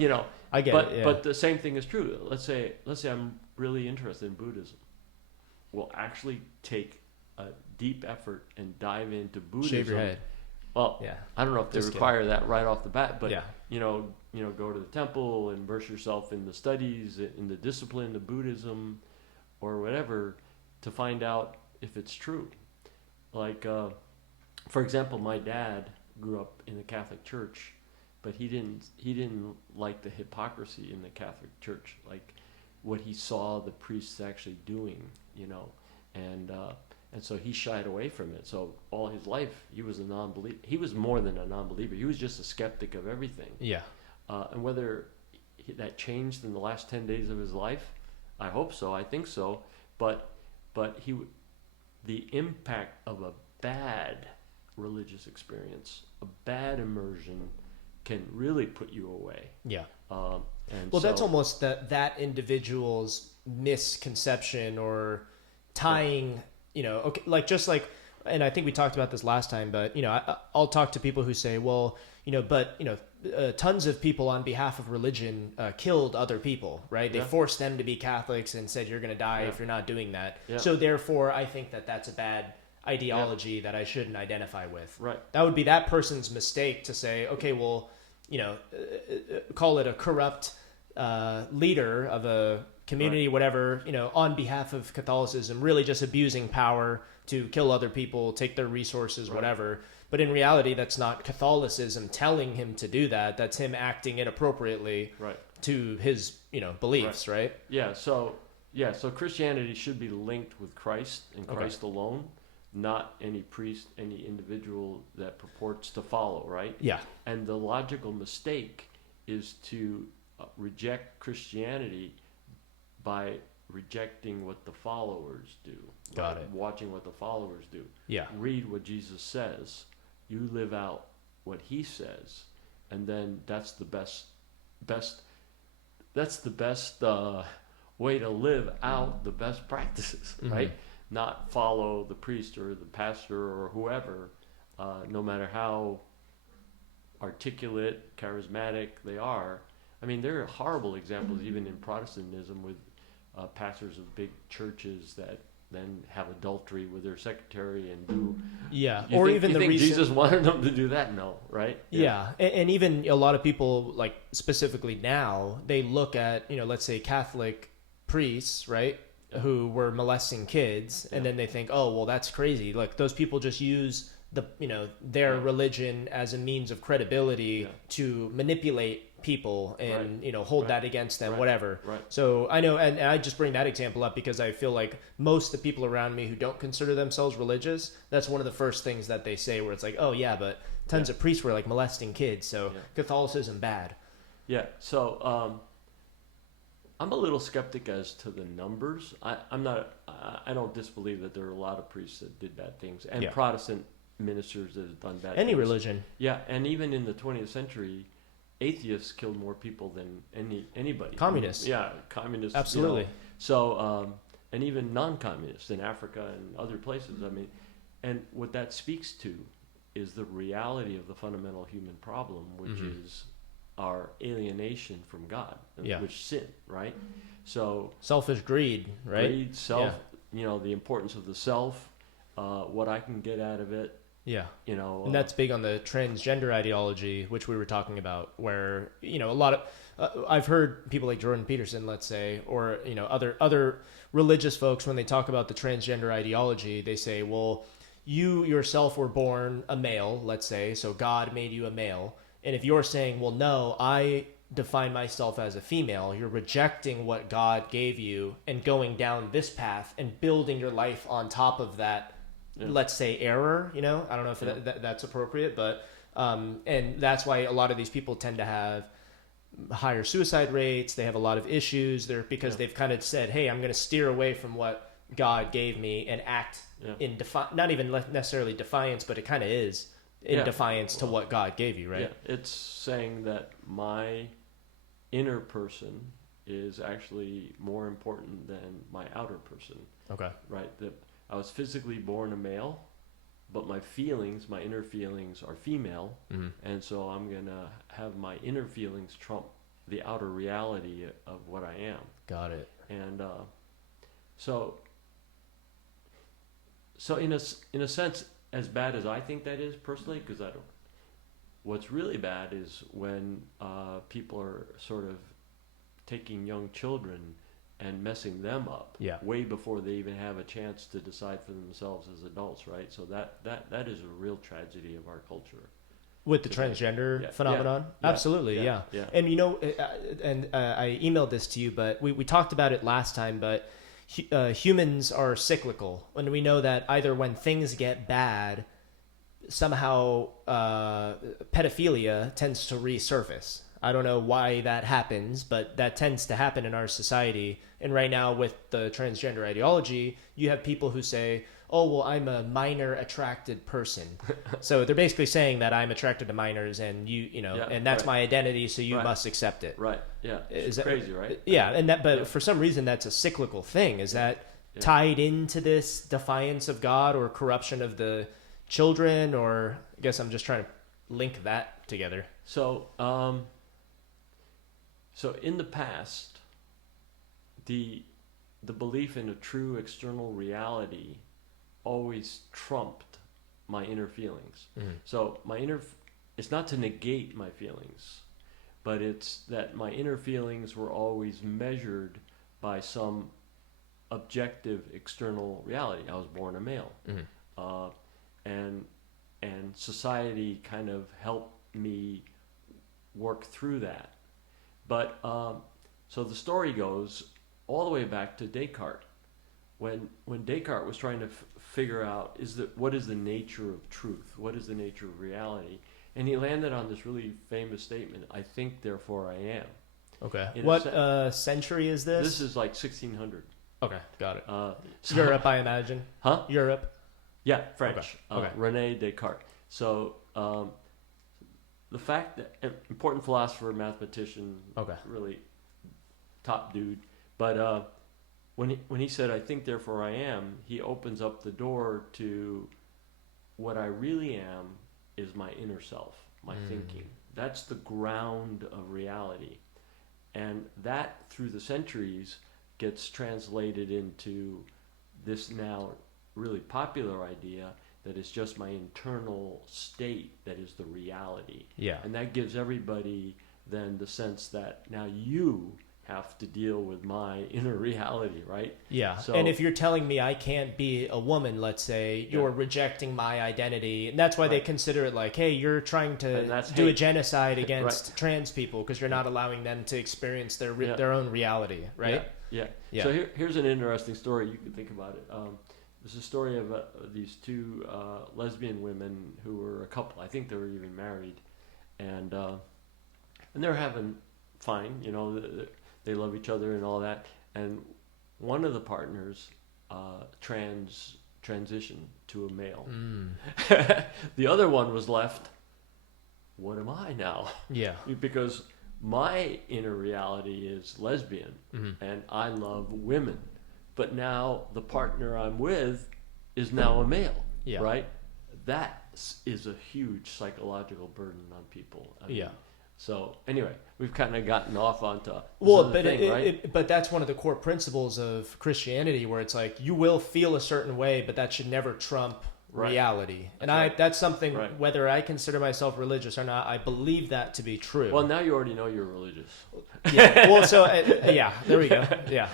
I get it. Yeah. But the same thing is true. Let's say I'm really interested in Buddhism. We'll actually take a deep effort and dive into Buddhism. Shave your head. Well, I don't know if they require that right off the bat, but go to the temple, immerse yourself in the studies, in the discipline of Buddhism, or whatever, to find out if it's true. Like, for example, my dad grew up in the Catholic Church, but he didn't like the hypocrisy in the Catholic Church, like what he saw the priests actually doing, and so he shied away from it. So all his life he was a non-believer. He was more than a non-believer. He was just a skeptic of everything. And whether that changed in the last 10 days of his life, I hope so. I think so. But the impact of a bad religious experience, a bad immersion, can really put you away. That's almost that individual's misconception or tying, and I think we talked about this last time, but I'll talk to people who say, well, tons of people on behalf of religion killed other people, right? They forced them to be Catholics and said, you're going to die if you're not doing that. So therefore, I think that's a bad ideology that I shouldn't identify with. Right. That would be that person's mistake to say, okay, well, call it a corrupt leader of a community, whatever, on behalf of Catholicism, really just abusing power to kill other people, take their resources, whatever. But in reality, that's not Catholicism telling him to do that. That's him acting inappropriately to his, beliefs, right? Yeah. So Christianity should be linked with Christ and Christ alone, not any priest, any individual that purports to follow, right? Yeah. And the logical mistake is to reject Christianity by rejecting what the followers do. Got it. Watching what the followers do. Yeah. Read what Jesus says. You live out what he says, and then that's the best way to live out the best practices, right? Not follow the priest or the pastor or whoever, no matter how articulate, charismatic they are. I mean, there are horrible examples even in Protestantism with pastors of big churches that then have adultery with their secretary and do. Yeah, or even the reason Jesus wanted them to do that. No, right? Yeah. And even a lot of people, like specifically now, they look at let's say Catholic priests, right, who were molesting kids, and then they think, oh well, that's crazy. Like those people just use their religion as a means of credibility to manipulate people and hold that against them, whatever. So I know, and I just bring that example up because I feel like most of the people around me who don't consider themselves religious, that's one of the first things that they say, where it's like, oh yeah, but tons of priests were like molesting kids, so Catholicism bad. So I'm a little skeptic as to the numbers. I don't disbelieve that there are a lot of priests that did bad things, and Protestant ministers that have done bad things. Any religion. Yeah, and even in the 20th century, atheists killed more people than anybody. Communists. Communists. Absolutely. So, and even non-communists in Africa and other places. I mean, and what that speaks to is the reality of the fundamental human problem, which is our alienation from God, which sin, right? So selfish greed, right? Greed, self, the importance of the self, what I can get out of it. Yeah. And that's big on the transgender ideology, which we were talking about, where, a lot of, I've heard people like Jordan Peterson, let's say, or, other religious folks, when they talk about the transgender ideology, they say, well, you yourself were born a male, let's say, so God made you a male. And if you're saying, well, no, I define myself as a female, you're rejecting what God gave you and going down this path and building your life on top of that, let's say, error. I don't know if that's appropriate, but and that's why a lot of these people tend to have higher suicide rates. They have a lot of issues there because they've kind of said, hey, I'm going to steer away from what God gave me and act in not even necessarily defiance, but it kind of is in defiance to what God gave you, right? Yeah, it's saying that my inner person is actually more important than my outer person. Okay. Right? That I was physically born a male, but my feelings, my inner feelings are female, and so I'm going to have my inner feelings trump the outer reality of what I am. Got it. And so in a sense, as bad as I think that is personally, because I don't. What's really bad is when people are sort of taking young children and messing them up way before they even have a chance to decide for themselves as adults, right? So that is a real tragedy of our culture. With the transgender phenomenon? Absolutely, yeah. And I emailed this to you, but we talked about it last time, but humans are cyclical. And we know that either when things get bad, somehow pedophilia tends to resurface. I don't know why that happens, but that tends to happen in our society. And right now with the transgender ideology, you have people who say, oh, well, I'm a minor attracted person. So they're basically saying that I'm attracted to minors and and that's my identity, so you must accept it. Right. Yeah. It's crazy, right? Yeah. And but for some reason that's a cyclical thing. Is that tied into this defiance of God or corruption of the children? Or I guess I'm just trying to link that together. So, so in the past, the belief in a true external reality always trumped my inner feelings. So it's not to negate my feelings, but it's that my inner feelings were always measured by some objective external reality. I was born a male, and society kind of helped me work through that. But so the story goes all the way back to Descartes. When Descartes was trying to figure out what is the nature of truth, what is the nature of reality, and he landed on this really famous statement: "I think, therefore I am." Okay. What century is this? This is like 1600. Okay, got it. So, Europe, I imagine. Huh? Europe. Yeah, French. Okay. René Descartes. So the fact that important philosopher, mathematician, really top dude, but when he said, "I think, therefore I am," he opens up the door to what I really am is my inner self, my thinking. That's the ground of reality. And that, through the centuries, gets translated into this now really popular idea that it's just my internal state that is the reality. Yeah. And that gives everybody then the sense that now you have to deal with my inner reality, right? Yeah. So, and if you're telling me I can't be a woman, let's say, you're rejecting my identity. And that's why they consider it like, hey, you're trying to do a genocide against trans people because you're not allowing them to experience their own reality, right? Yeah. So here's an interesting story. You can think about it. There's a story of these two lesbian women who were a couple. I think they were even married. And they're having fine, they love each other and all that. And one of the partners transitioned to a male. The other one was left, what am I now? Yeah. Because my inner reality is lesbian and I love women. But now the partner I'm with is now a male, right? That is a huge psychological burden on people. I mean, so anyway, we've kind of gotten off onto but that's one of the core principles of Christianity, where it's like you will feel a certain way, but that should never trump reality. And that's something, whether I consider myself religious or not, I believe that to be true. Well, now you already know you're religious. Yeah. Well, so there we go. Yeah.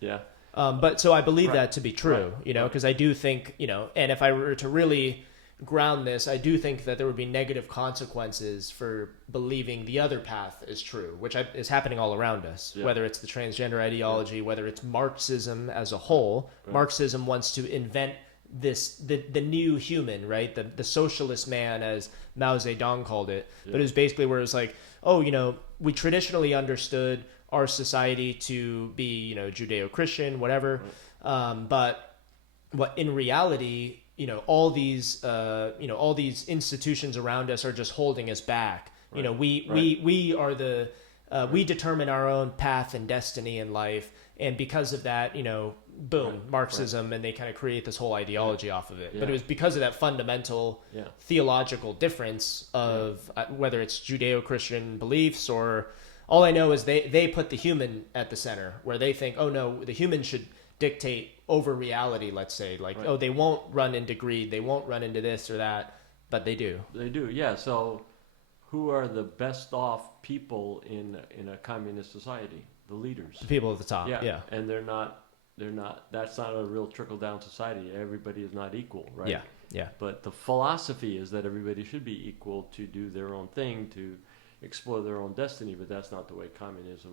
Yeah. But so I believe that to be true, because I do think, and if I were to really ground this, I do think that there would be negative consequences for believing the other path is true, which is happening all around us, whether it's the transgender ideology, whether it's Marxism as a whole. Marxism wants to invent the new human, right? The socialist man, as Mao Zedong called it. But it was basically where it's like, we traditionally understood our society to be, Judeo-Christian, whatever. But what in reality, all these institutions around us are just holding us back. We are we determine our own path and destiny in life. And because of that, boom, Marxism, and they kind of create this whole ideology off of it. But it was because of that fundamental theological difference of whether it's Judeo-Christian beliefs or... All I know is they put the human at the center, where they think, oh no, the human should dictate over reality, let's say. Like, oh, they won't run into greed, they won't run into this or that, but they do. They do, yeah. So who are the best off people in a communist society? The leaders. The people at the top, yeah. And they're not, that's not a real trickle-down society. Everybody is not equal, right? Yeah. But the philosophy is that everybody should be equal to do their own thing, to explore their own destiny, but that's not the way communism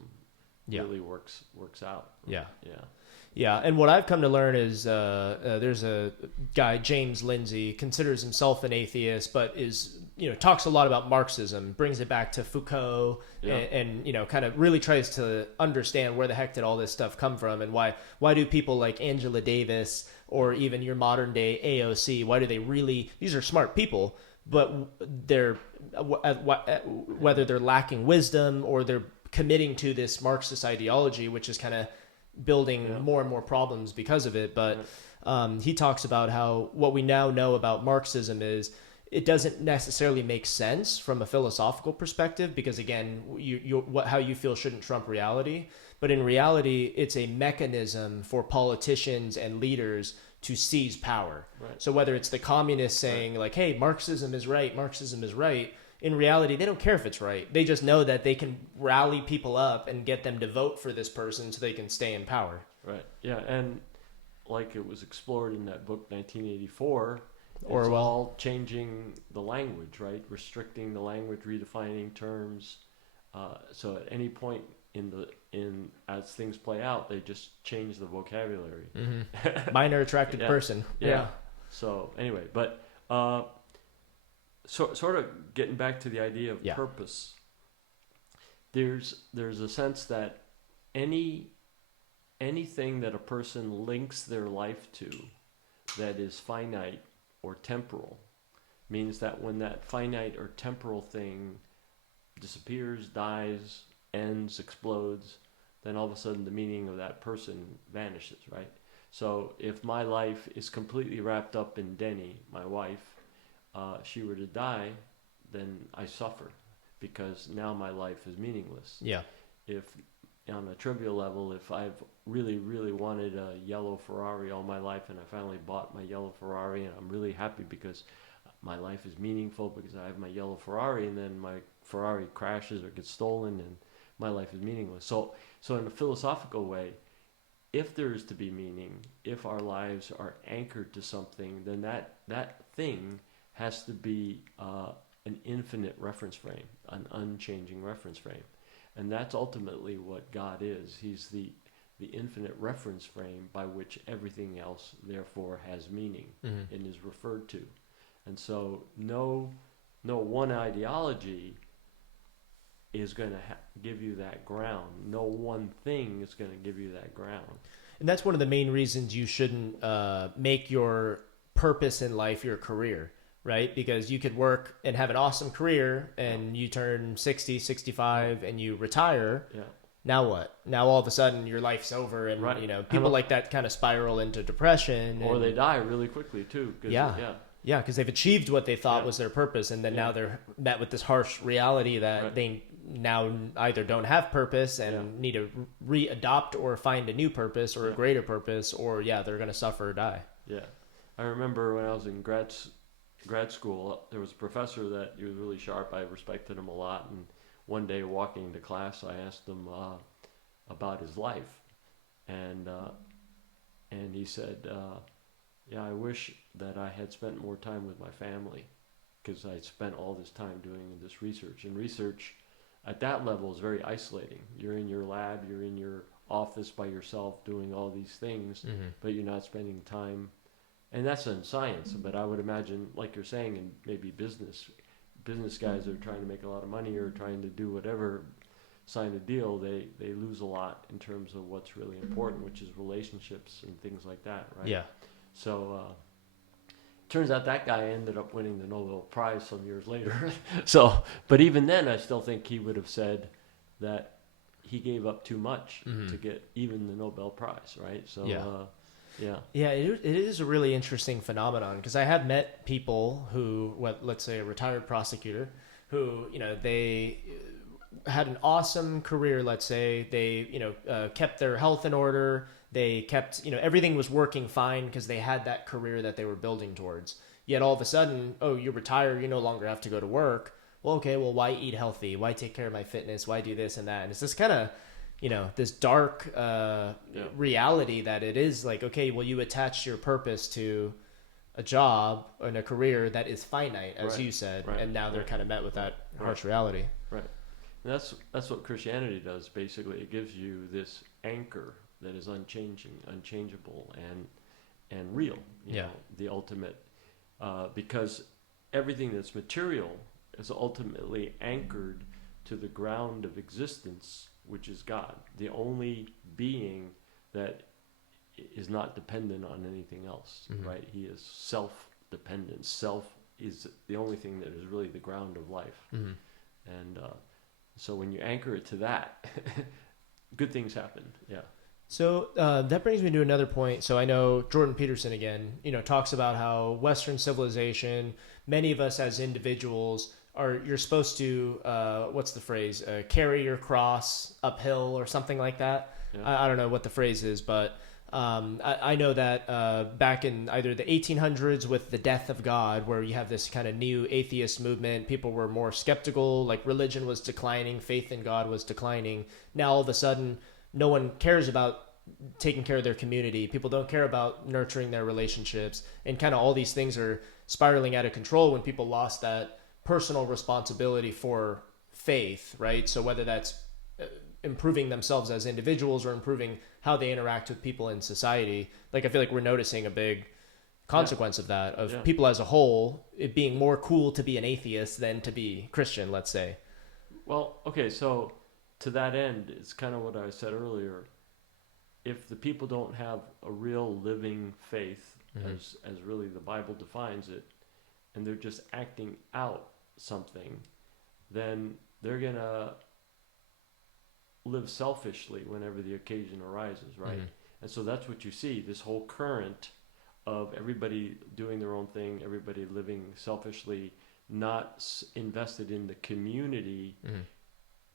really works out. Yeah, and what I've come to learn is there's a guy, James Lindsay, considers himself an atheist, but is talks a lot about Marxism, brings it back to Foucault, and kind of really tries to understand where the heck did all this stuff come from, and why do people like Angela Davis or even your modern day AOC, why do they really? These are smart people, but they're whether they're lacking wisdom or they're committing to this Marxist ideology, which is kind of building more and more problems because of it. But he talks about how what we now know about Marxism is it doesn't necessarily make sense from a philosophical perspective, because again, how you feel shouldn't trump reality. But in reality, it's a mechanism for politicians and leaders to seize power. Right. So whether it's the communists saying like, hey, Marxism is right, in reality, they don't care if it's right. They just know that they can rally people up and get them to vote for this person so they can stay in power. Right. Yeah, and like it was explored in that book 1984, it's Orwell. all changing the language, right? Restricting the language, redefining terms. So at any point as things play out, they just change the vocabulary. Minor attracted Yeah. person. Yeah. So anyway, but sort of getting back to the idea of Yeah. purpose. There's a sense that anything that a person links their life to that is finite or temporal means that when that finite or temporal thing disappears, dies, ends, explodes, then all of a sudden the meaning of that person vanishes, right? So if my life is completely wrapped up in Denny, my wife, she were to die, then I suffer because now my life is meaningless. Yeah. If on a trivial level, if I've really, really wanted a yellow Ferrari all my life and I finally bought my yellow Ferrari and I'm really happy because my life is meaningful because I have my yellow Ferrari, and then my Ferrari crashes or gets stolen and my life is meaningless. So in a philosophical way, if there is to be meaning, if our lives are anchored to something, then that thing has to be an infinite reference frame, an unchanging reference frame. And that's ultimately what God is. He's the infinite reference frame by which everything else, therefore, has meaning and is referred to. And so no one ideology is going to give you that ground. No one thing is going to give you that ground. And that's one of the main reasons you shouldn't make your purpose in life your career, right? Because you could work and have an awesome career and you turn 60, 65 and you retire. Yeah. Now what? Now all of a sudden your life's over, and Right. People like that kind of spiral into depression. Or they die really quickly too. Yeah, because they've achieved what they thought was their purpose, and then Yeah. now they're met with this harsh reality that Right. they now either don't have purpose and need to readopt or find a new purpose or a greater purpose, or they're going to suffer or die. Yeah. I remember when I was in grad school, there was a professor that he was really sharp. I respected him a lot, and one day walking into class, I asked him about his life, and he said, I wish that I had spent more time with my family, because I spent all this time doing this research. And research at that level is very isolating. You're in your lab, you're in your office by yourself doing all these things, but you're not spending time. And that's in science, but I would imagine, like you're saying, in maybe business guys are trying to make a lot of money or trying to do whatever, sign a deal, they lose a lot in terms of what's really important, which is relationships and things like that, right? Yeah. So turns out that guy ended up winning the Nobel Prize some years later. So, but even then, I still think he would have said that he gave up too much to get even the Nobel Prize, right? So, Yeah, it is a really interesting phenomenon, because I have met people who, let's say a retired prosecutor, who, they had an awesome career, let's say. They, kept their health in order. They kept, everything was working fine because they had that career that they were building towards. Yet all of a sudden, oh, you retire, you no longer have to go to work. Well, okay, why eat healthy? Why take care of my fitness? Why do this and that? And it's this kind of, this dark reality that it is like, okay, well, you attach your purpose to a job and a career that is finite, as you said, and now they're kind of met with that harsh reality. Right. And that's what Christianity does, basically. It gives you this anchor that is unchangeable, and real. You know, the ultimate, because everything that's material is ultimately anchored to the ground of existence, which is God, the only being that is not dependent on anything else, right? He is self-dependent. Self is the only thing that is really the ground of life. And so when you anchor it to that, good things happen. Yeah. So that brings me to another point. So I know Jordan Peterson, again, talks about how Western civilization, many of us as individuals you're supposed to, what's the phrase? Carry your cross uphill or something like that. Yeah. I don't know what the phrase is, but I know that back in either the 1800s with the death of God, where you have this kind of new atheist movement, people were more skeptical, like religion was declining, faith in God was declining. Now all of a sudden, no one cares about taking care of their community. People don't care about nurturing their relationships, and kind of all these things are spiraling out of control when people lost that personal responsibility for faith, right? So whether that's improving themselves as individuals or improving how they interact with people in society, like I feel like we're noticing a big consequence of that, of people as a whole, it being more cool to be an atheist than to be Christian, let's say. Well, okay, so to that end, it's kind of what I said earlier. If the people don't have a real living faith, as really the Bible defines it, and they're just acting out something, then they're going to live selfishly whenever the occasion arises, right? And so that's what you see, this whole current of everybody doing their own thing, everybody living selfishly, not invested in the community,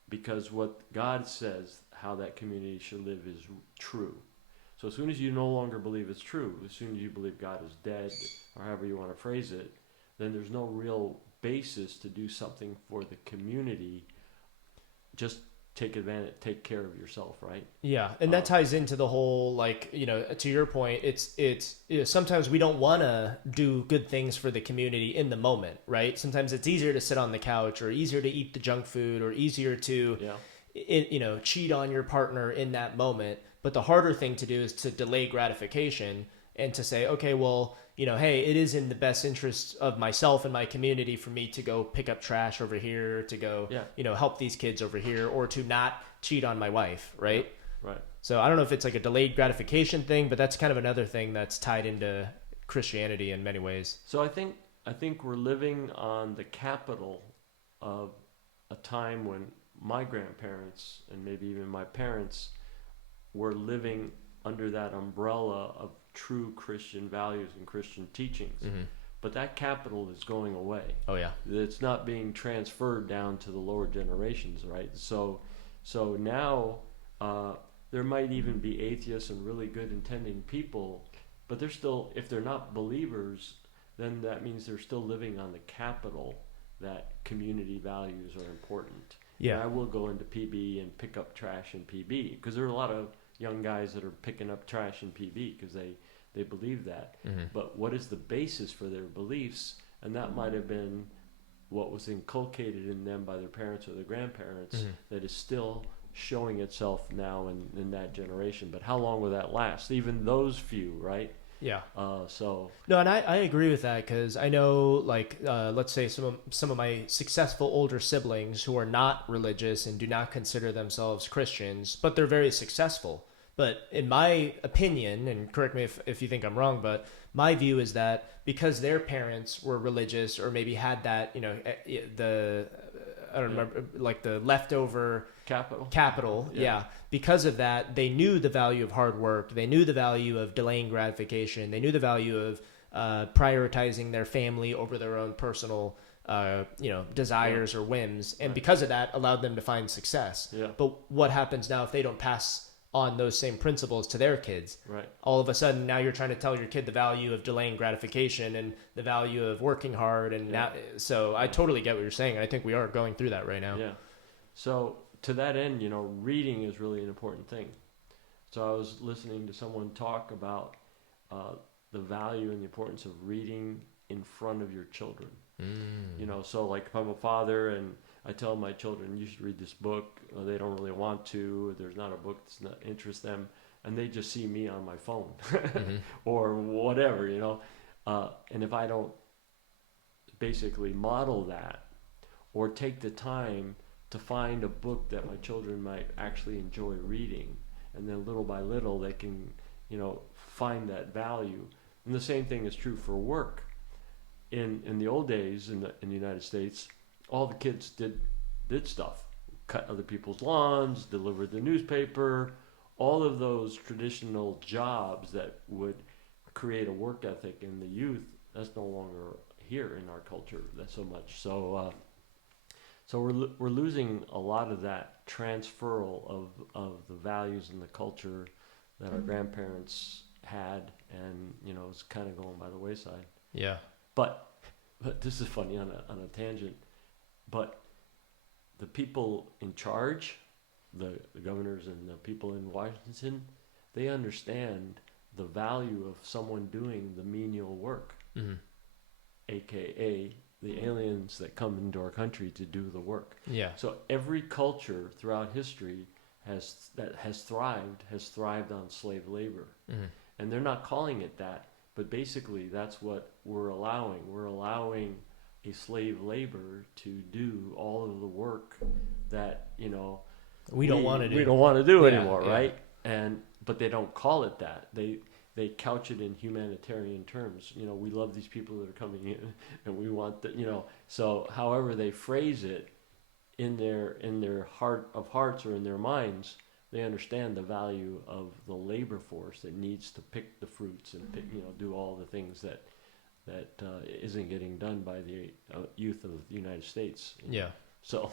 because what God says how that community should live is true. So as soon as you no longer believe it's true, as soon as you believe God is dead, or however you want to phrase it, then there's no real basis to do something for the community. Just take care of yourself, right? Yeah, and that ties into the whole, like, to your point, it's sometimes we don't want to do good things for the community in the moment, right? Sometimes it's easier to sit on the couch, or easier to eat the junk food, or easier to cheat on your partner in that moment. But the harder thing to do is to delay gratification and to say, okay, well, hey, it is in the best interest of myself and my community for me to go pick up trash over here, to go, help these kids over here, or to not cheat on my wife, right? Right. So I don't know if it's like a delayed gratification thing, but that's kind of another thing that's tied into Christianity in many ways. So I think we're living on the capital of a time when my grandparents and maybe even my parents were living under that umbrella of true Christian values and Christian teachings. But that capital is going away. Oh yeah. It's not being transferred down to the lower generations, right? So now there might even be atheists and really good intending people, but they're still, if they're not believers, then that means they're still living on the capital that community values are important. Yeah. And I will go into PB and pick up trash in PB, because there are a lot of young guys that are picking up trash in PB because they believe that. But what is the basis for their beliefs? And that might have been what was inculcated in them by their parents or their grandparents that is still showing itself now in that generation. But how long will that last? Even those few, right? Yeah. So no, and I agree with that, because I know, like, let's say some of my successful older siblings who are not religious and do not consider themselves Christians, but they're very successful. But in my opinion, and correct me if you think I'm wrong, but my view is that because their parents were religious, or maybe had that, I don't remember, like the leftover capital. Yeah. Because of that, they knew the value of hard work. They knew the value of delaying gratification. They knew the value of prioritizing their family over their own personal, desires or whims. And because of that, allowed them to find success. Yeah. But what happens now if they don't pass on those same principles to their kids? Right. All of a sudden, now you're trying to tell your kid the value of delaying gratification and the value of working hard. And now, so I totally get what you're saying. I think we are going through that right now. Yeah. So to that end, reading is really an important thing. So I was listening to someone talk about the value and the importance of reading in front of your children. So like if I'm a father and I tell my children, you should read this book, they don't really want to, there's not a book that's not interest them, and they just see me on my phone or whatever, and if I don't basically model that or take the time to find a book that my children might actually enjoy reading, and then little by little they can, find that value. And the same thing is true for work. In the old days in the United States, all the kids did stuff, cut other people's lawns, delivered the newspaper, all of those traditional jobs that would create a work ethic in the youth. That's no longer here in our culture that so much. So we're losing a lot of that transferal of the values and the culture that our grandparents had, and it's kind of going by the wayside. Yeah. But this is funny on a tangent. But the people in charge, the governors and the people in Washington, they understand the value of someone doing the menial work, aka the aliens that come into our country to do the work. Yeah. So every culture throughout history has thrived on slave labor. And they're not calling it that, but basically that's what we're allowing. We're allowing a slave labor to do all of the work that, we don't want to do. We don't want to do Yeah, anymore, yeah. right? But they don't call it that. They couch it in humanitarian terms. We love these people that are coming in, and we want that. So however they phrase it in their heart of hearts or in their minds, they understand the value of the labor force that needs to pick the fruits and do all the things that isn't getting done by the youth of the United States. Yeah. So.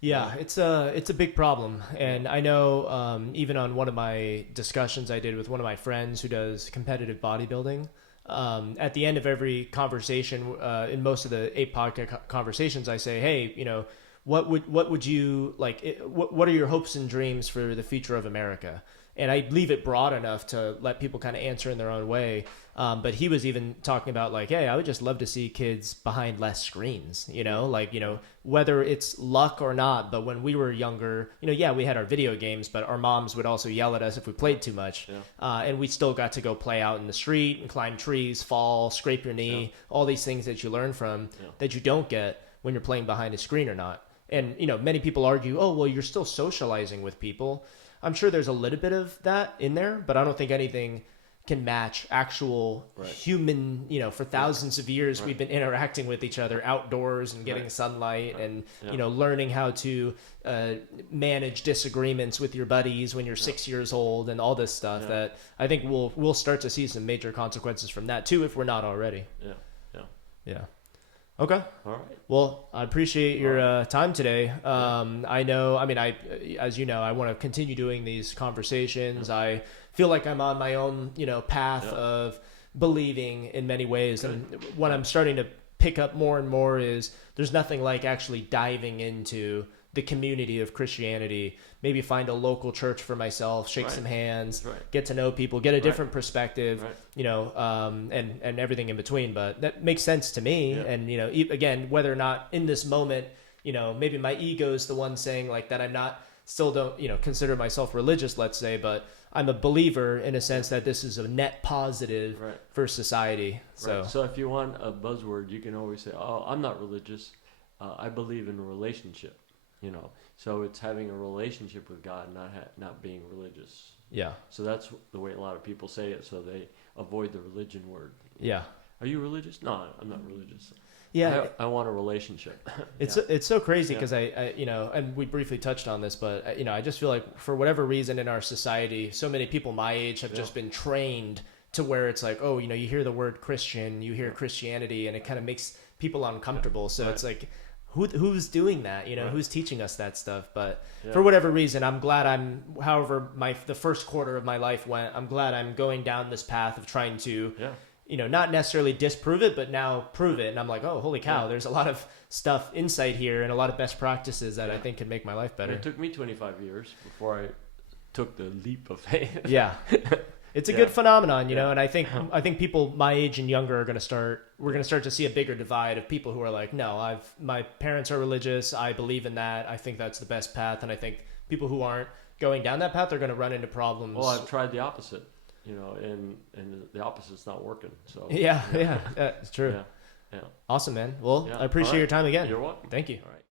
Yeah, it's a big problem, and I know even on one of my discussions I did with one of my friends who does competitive bodybuilding, at the end of every conversation, in most of the 8 podcast conversations, I say, hey, what would you like? What are your hopes and dreams for the future of America? And I leave it broad enough to let people kind of answer in their own way. But he was even talking about like, hey, I would just love to see kids behind less screens, whether it's luck or not. But when we were younger, yeah, we had our video games, but our moms would also yell at us if we played too much. Yeah. And we still got to go play out in the street and climb trees, fall, scrape your knee, all these things that you learn from that you don't get when you're playing behind a screen or not. And, many people argue, oh, well, you're still socializing with people. I'm sure there's a little bit of that in there, but I don't think anything can match actual human, for thousands of years we've been interacting with each other outdoors and getting sunlight and, learning how to manage disagreements with your buddies when you're 6 years old and all this stuff that I think we'll start to see some major consequences from that too, if we're not already. Yeah. Okay. All right. Well, I appreciate your time today. I know, as you know, I want to continue doing these conversations. I feel like I'm on my own, path of believing in many ways. Good. And what I'm starting to pick up more and more is there's nothing like actually diving into the community of Christianity, maybe find a local church for myself, shake some hands, get to know people, get a different perspective, and everything in between. But that makes sense to me. Yeah. And, again, whether or not in this moment, maybe my ego is the one saying like that still don't, consider myself religious, let's say, but I'm a believer in a sense that this is a net positive for society. So if you want a buzzword, you can always say, oh, I'm not religious. I believe in a relationship. So it's having a relationship with God, not being religious. Yeah. So that's the way a lot of people say it. So they avoid the religion word. Yeah. Are you religious? No, I'm not religious. Yeah. I want a relationship. It's so crazy because I and we briefly touched on this, but I just feel like for whatever reason in our society, so many people my age have just been trained to where it's like, oh, you hear the word Christian, you hear Christianity, and it kind of makes people uncomfortable. So it's like, who's doing that? Who's teaching us that stuff? But for whatever reason, I'm glad however the first quarter of my life went, I'm glad I'm going down this path of trying to, not necessarily disprove it, but now prove it. And I'm like, oh, holy cow, there's a lot of stuff inside here and a lot of best practices that I think can make my life better. It took me 25 years before I took the leap of faith. Yeah. It's a good phenomenon, and I think people my age and younger we're going to start to see a bigger divide of people who are like, no, my parents are religious, I believe in that, I think that's the best path, and I think people who aren't going down that path are going to run into problems. Well, I've tried the opposite, and the opposite's not working. So yeah, it's true. Yeah. Awesome, man. Well, I appreciate your time again. You're welcome. Thank you. All right.